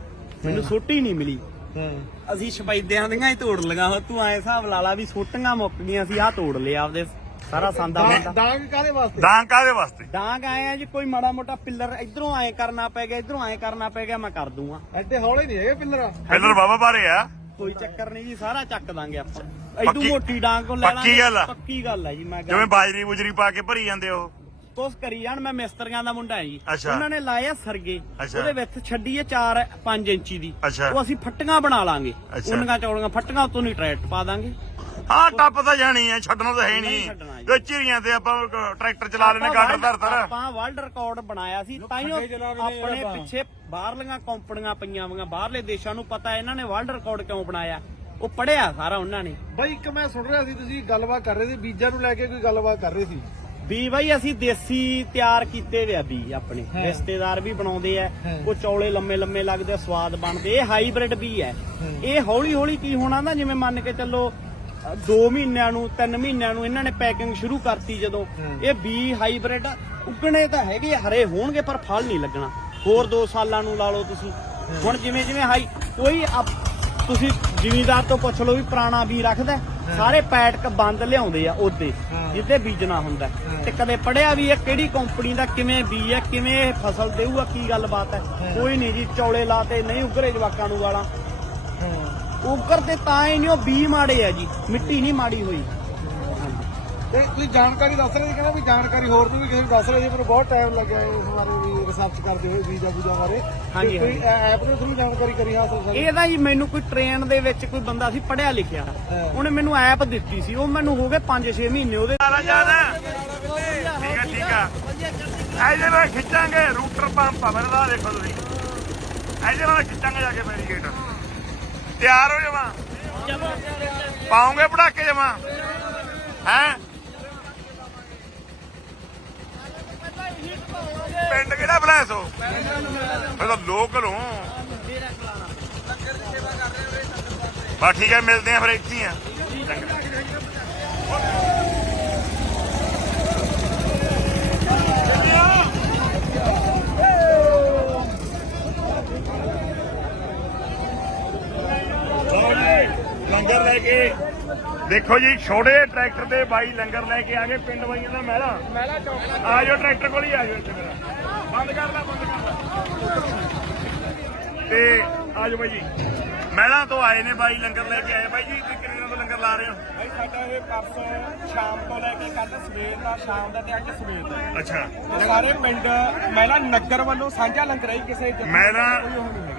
ਮੈਨੂੰ ਸੋਟੀ ਨਹੀਂ ਮਿਲੀ। ਹਾਂ। ਅਸੀਂ ਸ਼ਪੈਦਿਆਂ ਦੀਆਂ ਹੀ ਤੋੜ ਲਗਾ। ਤੂੰ ਐ ਹਿਸਾਬ ਲਾ ਲਾ ਵੀ ਸੋਟੀਆਂ ਮੁੱਕ ਗਈਆਂ ਸੀ ਆਹ ਤੋੜ ਲਿਆ ਆਪਦੇ ਸਾਰਾ ਸੰਦਾ ਬੰਦਾ। ਡਾਂਗ ਕਾਦੇ ਵਾਸਤੇ? ਡਾਂਗ ਕਾਦੇ ਵਾਸਤੇ? ਡਾਂਗ ਆਏ ਆ ਜੀ ਕੋਈ ਮਾੜਾ ਮੋਟਾ ਪਿੱਲਰ ਇਧਰੋਂ ਐ ਕਰਨਾ ਪੈ ਗਿਆ ਇਧਰੋਂ ਐ ਕਰਨਾ ਪੈ ਗਿਆ ਮੈਂ ਕਰ ਦੂੰਗਾ। ਐਡੇ ਹੌਲੇ ਨਹੀਂ ਹੈਗੇ ਪਿੱਲਰ। ਪਿੱਲਰ ਬਾਬਾ ਬਾਰੇ ਆ। ਕੋਈ ਚੱਕਰ ਨਹੀਂ ਜੀ ਸਾਰਾ ਚੱਕ ਦਾਂਗੇ ਆਪਾਂ। ਐਡੂ ਮੋਟੀ ਡਾਂਗ ਕੋ ਲੈ ਪੱਕੀ ਗੱਲ ਆ। ਪੱਕੀ ਗੱਲ ਹੈ ਜੀ ਮੈਂ ਜਿਵੇਂ ਬਾਜਰੀ ਬੁਜਰੀ ਪਾ ਕੇ ਭਰੀ ਜਾਂਦੇ ਉਹ। ਕੁਛ ਕਰੀ ਜਾਣ ਮੈਂ ਮਿਸਤਰੀਆਂ ਦਾ ਮੁੰਡਾ ਹਾਂ ਜੀ। ਉਹਨਾਂ ਨੇ ਲਾਇਆ ਸਰਗੇ। ਉਹਦੇ ਵਿੱਚ ਛੱਡੀ ਹੈ 4 5 ਇੰਚੀ ਦੀ। ਉਹ ਅਸੀਂ ਫੱਟੀਆਂ ਬਣਾ ਲਾਂਗੇ। ਉਹਨਾਂ ਚੌੜੀਆਂ ਫੱਟੀਆਂ ਉਤੋਂ ਨਹੀਂ ਟਰੈਕਟ ਪਾ ਦਾਂਗੇ। ਹਾਂ ਟੱਪ ਤਾਂ ਜਾਣੀ ਹੈ ਛੱਡਣਾ ਤਾਂ ਹੈ ਨਹੀਂ ਛੱਡਣਾ ਨਹੀਂ ਜੀ। ਜੋ ਚਿਰੀਆਂ ਤੇ ਆਪਾਂ ਟਰੈਕਟਰ ਚਲਾ ਲੈਣੇ ਗਾਡਰ ਧਰ ਧਰ ਆਪਾਂ ਵਰਲਡ ਰਿਕਾਰਡ ਬਣਾਇਆ ਸੀ ਤਾਈਓ ਆਪਣੇ ਪਿੱਛੇ ਬਾਹਰਲੀਆਂ ਕੰਪਨੀਆਂ ਪਈਆਂ ਵੀਆਂ ਬਾਹਰਲੇ ਦੇਸ਼ਾਂ ਨੂੰ ਪਤਾ ਇਹਨਾਂ ਨੇ ਵਰਲਡ ਰਿਕਾਰਡ ਕਿਉਂ ਬਣਾਇਆ। ਉਹ ਪੜਿਆ ਸਾਰਾ ਉਹਨਾਂ ਨੇ। ਬਾਈ ਇੱਕ ਮੈਂ ਸੁਣ ਰਿਹਾ ਸੀ ਤੁਸੀਂ ਗੱਲਬਾਤ ਕਰ ਰਹੇ ਸੀ ਬੀਜਾਂ ਨੂੰ ਲੈ ਕੇ ਕੋਈ ਗੱਲਬਾਤ ਕਰ ਰਹੇ ਸੀ? ਵੀ ਬਾਈ ਅਸੀਂ ਦੇਸੀ ਤਿਆਰ ਕੀਤੇ ਵੇ ਆ ਬੀ ਆਪਣੇ। ਰਿਸ਼ਤੇਦਾਰ ਵੀ ਬਣਾਉਂਦੇ ਆ ਉਹ ਚੌਲੇ ਲੰਮੇ ਲੰਮੇ ਲੱਗਦੇ ਆ ਸਵਾਦ ਬਣਦੇ ਇਹ ਹਾਈਬ੍ਰਿਡ ਬੀ ਹੈ। ਇਹ ਹੌਲੀ ਹੌਲੀ ਕੀ ਹੋਣਾ ਨਾ ਜਿਵੇਂ ਮੰਨ ਕੇ ਚੱਲੋ 2 ਮਹੀਨਿਆਂ ਨੂੰ 3 ਮਹੀਨਿਆਂ ਨੂੰ ਇਹਨਾਂ ਨੇ ਪੈਕਿੰਗ ਸ਼ੁਰੂ ਕਰਤੀ ਜਦੋਂ। ਇਹ ਬੀ ਹਾਈਬ੍ਰਿਡ ਉੱਗਣੇ ਤਾਂ ਹੈਗੇ ਹਰੇ ਹੋਣਗੇ ਪਰ ਫਲ ਨਹੀਂ ਲੱਗਣਾ। ਹੋਰ 2 ਸਾਲਾਂ ਨੂੰ ਲਾ ਲਓ ਤੁਸੀਂ। ਹੁਣ ਜਿਵੇਂ ਜਿਵੇਂ ਹਾਈ ਕੋਈ ਤੁਸੀਂ ਜ਼ਿਮੀਦਾਰ ਤੋਂ ਪੁੱਛ ਲਓ ਵੀ ਪੁਰਾਣਾ ਬੀ ਰੱਖਦਾ? ਸਾਰੇ ਪੈਟਕ ਬੰਦ ਲਿਆਉਂਦੇ ਆ ਉਹਦੇ ਜਿੱਦੇ ਬੀਜਣਾ ਹੁੰਦਾ। ਤੇ ਕਦੇ ਪੜਿਆ ਵੀ ਇਹ ਕਿਹੜੀ ਕੰਪਨੀ ਦਾ ਕਿਵੇਂ ਬੀ ਹੈ ਕਿਵੇਂ ਇਹ ਫਸਲ ਦੇਊਗਾ ਕੀ ਗੱਲਬਾਤ ਹੈ। ਕੋਈ ਨਹੀਂ ਜੀ ਚੌਲੇ ਲਾਤੇ ਨਹੀਂ ਉਗਰੇ ਜਵਾਕਾਂ ਨੂੰ ਗਾਲਾਂ ਉਗਰ ਤੇ ਤਾਂ ਹੀ ਨਹੀਂ ਉਹ ਬੀ ਮਾੜੇ ਆ ਜੀ। ਮਿੱਟੀ ਨਹੀਂ ਮਾੜੀ ਹੋਈ। ਤੇ ਤੁਸੀਂ ਜਾਣਕਾਰੀ ਦੱਸ ਰਹੇ ਸੀ ਕਹਿੰਦਾ ਵੀ ਜਾਣਕਾਰੀ ਹੋਰ ਨੂੰ ਵੀ ਕਿਸੇ ਨੂੰ ਦੱਸ ਰਹੇ ਸੀ ਮੈਨੂੰ ਬਹੁਤ ਟਾਈਮ ਲੱਗਿਆ ਇਸ ਬਾਰੇ ਵੀ ਰਿਸਰਚ ਕਰਦੇ ਹੋਏ ਬੀਜਾ ਬੂਜਾ ਬਾਰੇ। ਤੇ ਹਾਂਜੀ, ਕੋਈ ਐਪ ਦੇ ਥਰੂ ਜਾਣਕਾਰੀ ਕਰੀ ਹਾਸਲ ਸਰ ਇਹਦਾ ਜੀ ਮੈਨੂੰ ਕੋਈ ਟ੍ਰੇਨ ਦੇ ਵਿੱਚ ਕੋਈ ਬੰਦਾ ਸੀ ਪੜਿਆ ਲਿਖਿਆ। ਉਹਨੇ ਮੈਨੂੰ ਐਪ ਦਿੱਤੀ ਸੀ ਉਹ ਮੈਨੂੰ ਹੋ ਗਏ 5-6 ਮਹੀਨੇ ਉਹਦੇ। ਆਲਾ ਜਾਣਾ ਠੀਕ ਆ ਠੀਕ ਆ ਐਜੇ ਨਾਲ ਖਿੱਚਾਂਗੇ ਰੂਟਰ ਪੰਪ ਆ ਮੇਰੇ ਨਾਲ ਦੇਖੋ ਤੁਸੀਂ। ਐਜੇ ਨਾਲ ਖਿੱਚਾਂਗੇ ਜਾ ਕੇ ਬੈਰੀਕੇਡ ਤਿਆਰ ਹੋ ਜਾਵਾਂ। ਪਾਉਂਗੇ ਪੜਾਕੇ ਜਾਵਾਂ ਹੈ? ਪਿੰਡ ਕਿਹੜਾ ਬਲੈਸੋ ਮੈਂ ਤਾਂ ਲੋਕਲ ਹੋ। ਬਾ ਠੀਕ ਹੈ, ਮਿਲਦੇ ਆ ਫਿਰ ਇੱਥੇ ਆ। ਲੰਗਰ ਲੈ ਕੇ। ਦੇਖੋ ਜੀ ਛੋੜੇ ਟਰੈਕਟਰ ਤੇ ਬਾਈ ਲੰਗਰ ਲੈ ਕੇ ਆ ਗਏ ਪਿੰਡ ਬਾਈਆਂ ਦਾ ਮਹਿਲਾ। ਮਹਿਲਾ ਚੌਕ। ਆ ਜਾਓ ਟਰੈਕਟਰ ਕੋਲ ਹੀ ਆ ਜਾਓ ਇੱਥੇ ਮੇਰਾ। ਬੰਦ ਕਰ ਲੈ ਬੰਦ ਕਰ ਲੈ। ਤੇ ਆ ਜਾਓ ਬਾਈ ਜੀ। ਮਹਿਲਾ ਤੋਂ ਆਏ ਨੇ ਬਾਈ ਲੰਗਰ ਲੈ ਕੇ ਆਏ। ਬਾਈ ਜੀ ਕਿੰਨੇ ਤੋਂ ਲੰਗਰ ਲਾ ਰਹੇ ਹੋ? ਭਾਈ ਸਾਡਾ ਇਹ ਪਰਸੋਂ ਸ਼ਾਮ ਤੋਂ ਲੈ ਕੇ ਕੱਲ ਸਵੇਰ ਦਾ ਸ਼ਾਮ ਦਾ ਤੇ ਅੱਜ ਸਵੇਰ ਦਾ। ਅੱਛਾ। ਸਾਰੇ ਪਿੰਡ ਮਹਿਲਾ ਨਗਰ ਵੱਲੋਂ ਸਾਂਝਾ ਲੰਗਰ ਹੈ ਕਿਸੇ ਮਹਿਲਾ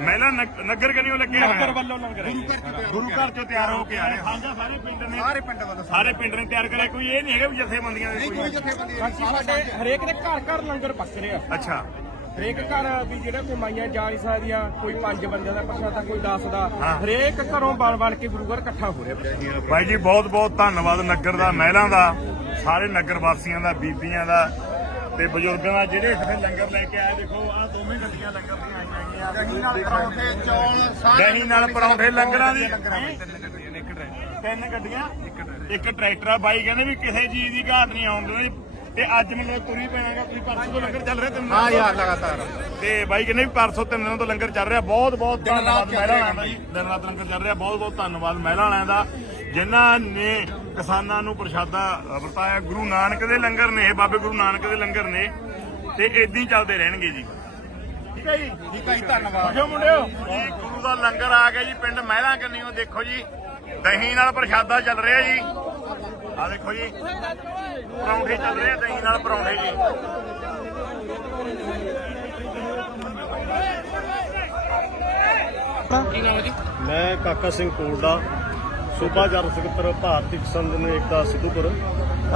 ਮਹਿਲਾ ਨਗ- ਨਗਰ ਕਨੀਓ ਲੱਗਿਆ ਹੋਇਆ ਨਗਰ ਵੱਲੋਂ ਲੰਗਰ ਹੈ ਗੁਰੂ ਘਰ ਚੋਂ ਤਿਆਰ ਹੋ ਕੇ ਆ ਰਹੇ ਸਾਂਝਾ ਸਾਰੇ ਪਿੰਡ ਨੇ। ਸਾਰੇ ਪਿੰਡ ਵੱਲੋਂ ਸਾਰੇ ਪਿੰਡ ਨੇ ਤਿਆਰ ਕਰਿਆ। ਕੋਈ ਇਹ ਨਹੀਂ ਹੈਗਾ ਵੀ ਜਥੇਬੰਦੀਆਂ ਦੇ ਕੋਈ ਬਾਕੀ ਸਾਡੇ ਹਰੇਕ ਦੇ ਘਰ ਘਰ ਲੰਗਰ ਪੱਕ ਰਿਹਾ ਅੱਛਾ। ਹਰੇਕ ਘਰ ਵੀ ਜਿਹੜੇ ਕਮਾਈਆਂ ਜਾ ਨਹੀਂ ਸਕਦੀਆਂ ਕੋਈ 5 ਬੰਦਿਆਂ ਦਾ ਪ੍ਰਸ਼ਾਦਾ ਕੋਈ 10 ਦਾ। ਹਰੇਕ ਘਰੋਂ ਬਣ ਬਣ ਕੇ ਗੁਰੂ ਘਰ ਇਕੱਠਾ ਹੋ ਰਿਹਾ। ਬਾਈ ਜੀ ਬਹੁਤ ਬਹੁਤ ਧੰਨਵਾਦ ਨਗਰ ਦਾ ਮਹਿਲਾਂ ਦਾ ਸਾਰੇ ਨਗਰ ਵਾਸੀਆਂ ਦਾ ਬੀਬੀਆਂ ਦਾ ਤੇ ਬਜ਼ੁਰਗਾਂ ਦਾ ਜਿਹੜੇ ਇੱਥੇ ਲੰਗਰ ਲੈ ਕੇ ਆਏ ਦੇਖੋ ਆਹ ਦੋਵੇਂ ਗੱਡੀਆਂ ਲੰਗਰ ਦੀਆਂ ਆਈਆਂ ਗਈਆਂ ਦਹੀਂ ਨਾਲ ਪਰੌਂਠੇ ਚੌਲ ਦਹੀਂ ਨਾਲ ਪਰੌਂਠੇ ਲੰਗਰਾਂ ਦੀ। ਤਿੰਨ ਗੱਡੀਆਂ। ਇੱਕ ਟਰੈਕਟਰ। ਆ। ਬਾਈ ਕਹਿੰਦੇ ਵੀ ਕਿਸੇ ਚੀਜ਼ ਦੀ ਘਾਟ ਨਹੀਂ ਆਉਣ ਦਿੰਦੇ ਤੇ ਅੱਜ ਮੈਨੂੰ ਤੁਰੀ ਪੈਣਾਗਾ ਤੁਸੀਂ ਪਰਸੋਂ ਤੋਂ ਲੰਗਰ ਚੱਲ ਰਿਹਾ ਤਿੰਨ ਹਾਂ ਯਾਰ ਲਗਾਤਾਰ। ਤੇ ਬਾਈ ਕਹਿੰਦੇ ਵੀ ਪਰਸੋਂ ਤਿੰਨ ਦਿਨਾਂ ਤੋਂ ਲੰਗਰ ਚੱਲ ਰਿਹਾ ਬਹੁਤ ਬਹੁਤ ਧੰਨਵਾਦ ਮਹਿਲਾ ਵਾਲਿਆਂ ਦਾ। ਜੀ ਦਿਨ ਰਾਤ ਲੰਗਰ ਚੱਲ ਰਿਹਾ ਬਹੁਤ ਬਹੁਤ ਧੰਨਵਾਦ ਮਹਿਲਾ ਵਾਲਿਆਂ ਦਾ। ਜਿਨ੍ਹਾਂ ਨੇ ਕਿਸਾਨਾਂ ਨੂੰ ਪ੍ਰਸ਼ਾਦਾ ਵਰਤਾਇਆ ਗੁਰੂ ਨਾਨਕ ਦੇ ਲੰਗਰ ਨੇ ਇਹ ਬਾਬੇ ਗੁਰੂ ਨਾਨਕ ਦੇ ਲੰਗਰ ਨੇ ਤੇ ਇਦਾਂ ਹੀ ਚੱਲਦੇ ਰਹਿਣਗੇ ਜੀ। ਠੀਕ ਹੈ ਜੀ? ਠੀਕ ਹੈ ਜੀ ਧੰਨਵਾਦ। ਜੋ ਮੁੰਡਿਓ। ਜੀ ਗੁਰੂ ਦਾ ਲੰਗਰ ਆ ਗਿਆ ਜੀ ਪਿੰਡ ਮਹਿਲਾ ਕੰਨੀਓ ਦੇਖੋ ਜੀ। ਦਹੀਂ ਨਾਲ ਪ੍ਰਸ਼ਾਦਾ ਚੱਲ ਰਿਹਾ ਜੀ। ਆ ਦੇਖੋ ਜੀ। ਪਰੌਂਠੇ ਚੱਲ ਰਹੇ ਆ ਦਹੀਂ ਨਾਲ ਪਰੌਂਠੇ ਜੀ। ਮੈਂ ਕਾਕਾ ਸਿੰਘ ਕੋਲਡਾ ਸੂਬਾ ਜਨਰਲ ਸਕੱਤਰ ਭਾਰਤੀ ਕਿਸਾਨ ਜਨ ਏਕਤਾ ਸਿੱਧੂਪੁਰ।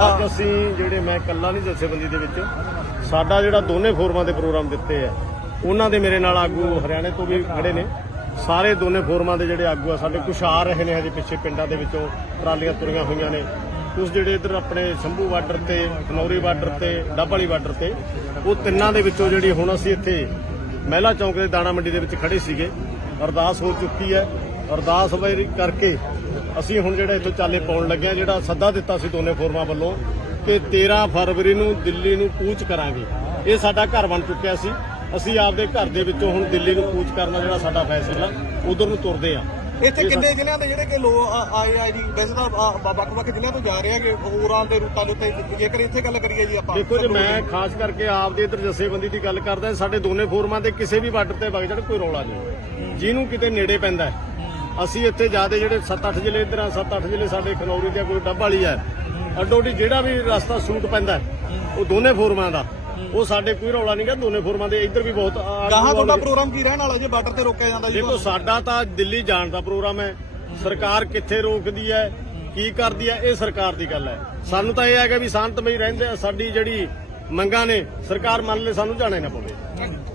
ਅੱਜ ਅਸੀਂ ਜਿਹੜੇ ਮੈਂ ਕੱਲਾ ਨਹੀਂ ਜਥੇਬੰਦੀ ਦੇ ਵਿੱਚ ਸਾਡਾ ਜਿਹੜਾ ਦੋਨੇ ਫੋਰਮਾਂ ਦੇ ਪ੍ਰੋਗਰਾਮ ਦਿੱਤੇ ਆ ਉਹਨਾਂ ਦੇ ਮੇਰੇ ਨਾਲ ਆਗੂ ਹਰਿਆਣੇ ਤੋਂ ਵੀ ਖੜੇ ਨੇ। ਸਾਰੇ ਦੋਨੇ ਫੋਰਮਾਂ ਦੇ ਜਿਹੜੇ ਆਗੂ ਆ ਸਾਡੇ ਕੁਛ ਆ ਰਹੇ ਨੇ ਹਜੇ ਪਿੱਛੇ ਪਿੰਡਾਂ ਦੇ ਵਿੱਚੋਂ ਟਰਾਲੀਆਂ ਤੁਰੀਆਂ ਹੋਈਆਂ ਨੇ। ਕੁਝ ਜਿਹੜੇ ਇਧਰ ਆਪਣੇ ਸ਼ੰਭੂ ਬਾਰਡਰ ਤੇ, ਖਨੌਰੀ ਬਾਰਡਰ ਤੇ, ਡੱਬ ਵਾਲੀ ਬਾਰਡਰ ਤੇ, ਉਹ ਤਿੰਨਾਂ ਦੇ ਵਿੱਚੋਂ ਜਿਹੜੀ ਹੁਣ ਅਸੀਂ ਇੱਥੇ ਮਹਿਲਾ ਚੌਂਕ ਦੇ ਦਾਣਾ ਮੰਡੀ ਦੇ ਵਿੱਚ ਖੜੇ ਸੀਗੇ। ਅਰਦਾਸ ਹੋ ਚੁੱਕੀ ਹੈ। ਅਰਦਾਸ ਵਾਰੀ ਕਰਕੇ ਅਸੀਂ ਹੁਣ ਜਿਹੜਾ ਇੱਥੋਂ ਚਾਲੇ ਪਾਉਣ ਲੱਗੇ ਹਾਂ, ਜਿਹੜਾ ਸੱਦਾ ਦਿੱਤਾ ਸੀ ਦੋਨੇ ਫੋਰਮਾਂ ਵੱਲੋਂ ਕਿ 13 ਫਰਵਰੀ ਨੂੰ ਦਿੱਲੀ ਨੂੰ ਕੂਚ ਕਰਾਂਗੇ। ਇਹ ਸਾਡਾ ਘਰ ਬਣ ਚੁੱਕਿਆ ਸੀ। ਅਸੀਂ ਆਪਦੇ ਘਰ ਦੇ ਵਿੱਚੋਂ ਹੁਣ ਦਿੱਲੀ ਨੂੰ ਕੂਚ ਕਰਨਾ ਜਿਹੜਾ ਸਾਡਾ ਫੈਸਲਾ, ਉਧਰ ਨੂੰ ਤੁਰਦੇ ਆ ਇੱਥੇ ਕਿੰਨੇ ਜ਼ਿਲ੍ਹਿਆਂ ਦੇ ਜਿਹੜੇ ਕਿ ਲੋਕ ਆ- ਆਏ ਆ ਜੀ? ਵੈਸੇ ਤਾਂ ਆ, ਵੱਖ ਵੱਖ ਜ਼ਿਲ੍ਹਿਆਂ ਤੋਂ ਜਾ ਰਹੇ ਆ ਕਿ ਹੋਰਾਂ ਦੇ ਰੂਟਾਂ ਦੇ ਉੱਤੇ ਜੇਕਰ ਇੱਥੇ ਗੱਲ ਕਰੀਏ ਜੀ ਆਪਾਂ ਦੇਖੋ ਜੇ ਮੈਂ ਖਾਸ ਕਰਕੇ ਆਪਦੇ ਇਧਰ ਜਥੇਬੰਦੀ ਦੀ ਗੱਲ ਕਰਦਾ ਸਾਡੇ ਦੋਨੇ ਫੋਰਮਾਂ ਦੇ ਕਿਸੇ ਵੀ ਬਾਰਡਰ ਤੇ ਵਗ ਜਾਣ ਕੋਈ ਰੌਲਾ ਨਹੀਂ। ਜਿਹਨੂੰ ਕਿਤੇ ਨੇੜੇ ਪੈਂਦਾ ਅਸੀਂ ਇੱਥੇ ਜਿਆਦੇ ਜਿਹੜੇ 7-8 ਜ਼ਿਲ੍ਹੇ ਇਧਰ ਆ 7-8 ਜ਼ਿਲ੍ਹੇ ਸਾਡੇ ਖਨੌਰੀ ਦੇ ਕੋਈ ਡੱਬ ਵਾਲੀ ਹੈ ਅੱਡੋਡੀ ਜਿਹੜਾ ਵੀ ਰਸਤਾ ਸੂਟ ਪੈਂਦਾ ਉਹ ਦੋਨੇ ਫੋਰਮਾਂ ਦਾ। ਉਹ ਸਾਡੇ ਕੋਈ ਰੌਲਾ ਨਹੀਂ ਗਾ ਦੋਨੇ ਫੋਰਮਾਂ ਦੇ ਇੱਧਰ ਵੀ ਬਹੁਤ ਗਾਹਾਂ ਤੁਹਾਡਾ। ਪ੍ਰੋਗਰਾਮ ਕੀ ਰਹਿਣ ਵਾਲਾ ਜੀ? ਬਾਰਡਰ ਤੇ ਰੋਕਿਆ ਜਾਂਦਾ ਜੀ ਦੇਖੋ ਸਾਡਾ ਤਾਂ ਦਿੱਲੀ ਜਾਣ ਦਾ ਪ੍ਰੋਗਰਾਮ ਹੈ। ਸਰਕਾਰ ਕਿੱਥੇ ਰੋਕਦੀ ਹੈ ਕੀ ਕਰਦੀ ਹੈ ਇਹ ਸਰਕਾਰ ਦੀ ਗੱਲ ਹੈ। ਸਾਨੂੰ ਤਾਂ ਇਹ ਹੈਗਾ ਵੀ ਸ਼ਾਂਤਮਈ ਰਹਿੰਦੇ ਸਾਡੀ ਜਿਹੜੀ ਮੰਗਾਂ ਨੇ ਸਰਕਾਰ ਮੰਨ ਲੈ ਸਾਨੂੰ ਜਾਣਾ ਹੀ ਨਾ ਪਵੇ।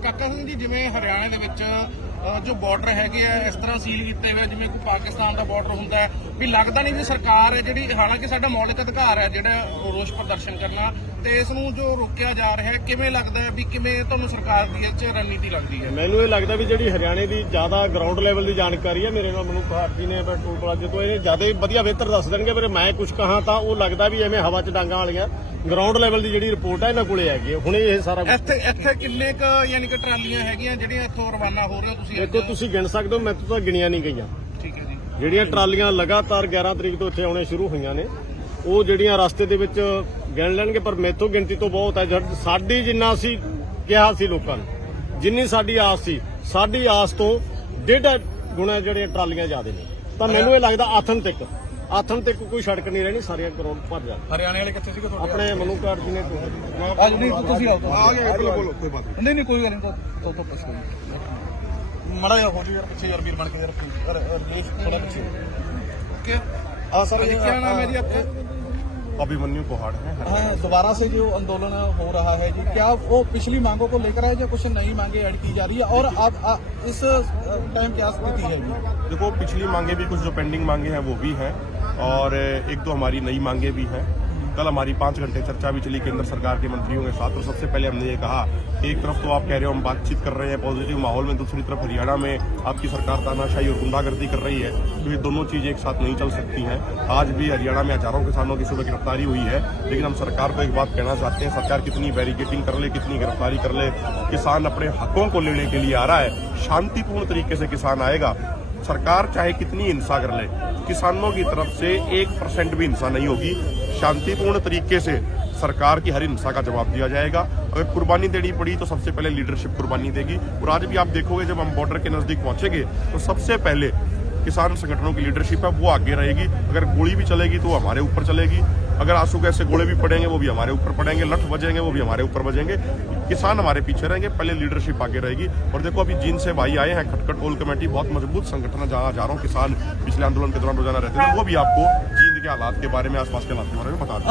ਕਾਕਾ ਸਿੰਘ ਜੀ ਜਿਵੇਂ ਹਰਿਆਣਾ ਦੇ ਵਿੱਚ ਜੋ ਬਾਰਡਰ ਹੈਗੇ ਆ, ਇਸ ਤਰ੍ਹਾਂ ਸੀਲ ਕੀਤੇ ਹੋਏ ਜਿਵੇਂ ਕੋਈ ਪਾਕਿਸਤਾਨ ਦਾ ਬਾਰਡਰ ਹੁੰਦਾ ਹੈ, ਵੀ ਲੱਗਦਾ ਨਹੀਂ ਵੀ ਸਰਕਾਰ ਹੈ ਜਿਹੜੀ, ਹਾਲਾਂਕਿ ਸਾਡਾ ਮੌਲਿਕ ਅਧਿਕਾਰ ਹੈ ਜਿਹੜਾ ਰੋਸ ਪ੍ਰਦਰਸ਼ਨ ਕਰਨਾ ਤੇ ਇਸ ਨੂੰ ਜੋ ਰੋਕਿਆ ਜਾ ਰਿਹਾ ਹੈ, ਕਿਵੇਂ ਲੱਗਦਾ ਹੈ ਵੀ ਕਿਵੇਂ ਤੁਹਾਨੂੰ ਸਰਕਾਰ ਦੀ ਇਹ 'ਚ ਰਣਨੀਤੀ ਲੱਗਦੀ ਹੈ? ਮੈਨੂੰ ਇਹ ਲੱਗਦਾ ਵੀ ਜਿਹੜੀ ਹਰਿਆਣੇ ਦੀ ਜ਼ਿਆਦਾ ਗਰਾਊਂਡ ਲੈਵਲ ਦੀ ਜਾਣਕਾਰੀ ਹੈ, ਮੇਰੇ ਨਾਲ ਮਨੂ ਭਾਰਤੀ ਨੇ ਪੈਟਰੋਲ ਪਲਾਜੇ ਤੋਂ ਇਹ ਜ਼ਿਆਦਾ ਵਧੀਆ ਬਿਹਤਰ ਦੱਸ ਦੇਣਗੇ, ਪਰ ਮੈਂ ਕੁਝ ਕਹਾਂ ਤਾਂ ਉਹ ਲੱਗਦਾ ਵੀ ਐਵੇਂ ਹਵਾ 'ਚ ਡਾਂਗਾਂ ਵਾਲੀਆਂ। ਗਰਾਊਂਡ ਲੈਵਲ ਦੀ ਜਿਹੜੀ ਰਿਪੋਰਟ ਹੈ ਇਹਨਾਂ ਕੋਲੇ ਹੈਗੀ ਹੈ। ਹੁਣੇ ਇਹ ਸਾਰਾ ਇੱਥੇ ਇੱਥੇ ਕਿੰਨੇ ਕ ਯਾਨੀ ਕਿ ਟਰਾਲੀਆਂ ਹੈਗੀਆਂ ਜਿਹੜੀਆਂ ਇੱਥੋਂ ਰਵਾਨਾ ਹੋ ਰਹੇ ਹੋ ਤੁਸੀਂ? ਦੇਖੋ ਤੁਸੀਂ ਗਿਣ ਸਕਦੇ ਹੋ ਮੈਂ ਤਾਂ ਗਿਣੀਆਂ ਨਹੀਂ ਗਈਆਂ। ਠੀਕ ਹੈ ਜੀ। ਜਿਹੜੀਆਂ ਟਰਾਲੀਆਂ ਲਗਾਤਾਰ 11 ਤਰੀਕ ਤੋਂ ਇੱਥੇ ਆਉਣੇ ਸ਼ੁਰੂ ਹੋਈਆਂ ਨੇ ਉਹ ਜਿਹੜੀਆਂ ਰਸਤੇ ਦੇ ਵਿੱਚ ਗਿਣ ਲੈਣਗੇ ਪਰ ਮੇਥੋਂ ਗਿਣਤੀ ਤੋਂ ਬਹੁਤ ਹੈ। ਜਦ ਸਾਡੀ ਜਿੰਨਾ ਅਸੀਂ ਕਿਹਾ ਸੀ ਲੋਕਾਂ ਨੂੰ ਜਿੰਨੀ ਸਾਡੀ ਆਸ ਸੀ ਸਾਡੀ ਆਸ ਤੋਂ ਡੇਢ ਗੁਣਾ ਜਿਹੜੀਆਂ ਟਰਾਲੀਆਂ ਜ਼ਿਆਦੇ ਨੇ। ਤਾਂ ਮੈਨੂੰ ਇਹ ਲੱਗਦਾ ਆਥਣ ਤੱਕ ਆਥਣ ਤੇ ਕੋਈ ਸੜਕ ਨਹੀਂ ਰਹਿਣੀ ਸਾਰੀਆਂ ਗਰਾਊਂਡ ਭਰ ਜਾ ਹਰਿਆਣੇ ਵਾਲੇ ਕਿੱਥੇ ਸੀਗੇ ਤੁਹਾਡੇ? ਆਪਣੇ ਮਨੂਕਾਰ ਜੀ ਨੇ ਕਿਹਾ ਅੱਜ ਨਹੀਂ ਤੁਸੀਂ ਆਓ ਆ ਗਏ ਬੋਲੋ ਬੋਲੋ ਕੋਈ ਬਾਤ ਨਹੀਂ ਨਹੀਂ ਕੋਈ ਗੱਲ ਨਹੀਂ ਤੋਂ ਤੋਂ ਪਸ ਕੋਈ ਮੜਾ ਯਾਰ ਹੋ ਜੀ ਯਾਰ ਪਿੱਛੇ ਯਾਰ ਵੀਰ ਬਣ ਕੇ ਯਾਰ ਪਲੀਜ਼ ਯਾਰ ਥੋੜਾ ਪਿੱਛੇ। ਓਕੇ ਆ ਸਰ ਇਹ ਕੀ ਨਾਮ ਹੈ ਜੀ अभिमन्यु पहाड़ है हाँ दोबारा से जो आंदोलन हो रहा है जी क्या वो पिछली मांगों को लेकर है या कुछ नई मांगे ऐड की जा रही है? और अब इस टाइम क्या स्थिति है जी? देखो पिछली मांगे भी कुछ जो पेंडिंग मांगे हैं वो भी हैं और एक तो हमारी नई मांगे भी हैं। कल हमारी पाँच घंटे चर्चा भी चली केंद्र सरकार के मंत्रियों के साथ, और सबसे पहले हमने ये कहा, एक तरफ़ तो आप कह रहे हो हम बातचीत कर रहे हैं पॉजिटिव माहौल में, दूसरी तरफ़ हरियाणा में आपकी सरकार तानाशाही और गुंडागर्दी कर रही है तो ये दोनों चीज़ एक साथ नहीं चल सकती हैं। आज भी हरियाणा में हज़ारों किसानों की सुबह गिरफ्तारी हुई है, लेकिन हम सरकार को एक बात कहना चाहते हैं, सरकार कितनी बैरिकेटिंग कर ले, कितनी गिरफ्तारी कर ले, किसान अपने हकों को लेने के लिए आ रहा है, शांतिपूर्ण तरीके से किसान आएगा। सरकार चाहे कितनी हिंसा कर ले, किसानों की तरफ़ से एक परसेंट भी हिंसा नहीं होगी शांतिपूर्ण तरीके से सरकार की हर हिंसा का जवाब दिया जाएगा। अगर कुर्बानी देनी पड़ी तो सबसे पहले लीडरशिप कुर्बानी देगी। और आज भी आप देखोगे, जब हम बॉर्डर के नज़दीक पहुँचेंगे तो सबसे पहले किसान संगठनों की लीडरशिप है, वो आगे रहेगी। अगर गोली भी चलेगी तो हमारे ऊपर चलेगी। अगर आँसू गैस से गोले भी पड़ेंगे, वो भी हमारे ऊपर पड़ेंगे। लठ बजेंगे, वो भी हमारे ऊपर बजेंगे। किसान हमारे पीछे रहेंगे, पहले लीडरशिप आगे रहेगी। और देखो, अभी जीन से भाई आए हैं, खटखट कोल कमेटी, बहुत मज़बूत संगठन है, जहाँ जा रहा हूँ किसान पिछले आंदोलन के दौरान रोज़ाना रहते थे वो भी आपको के हालात के बारे में आसपास के हालात के बारे में बता दें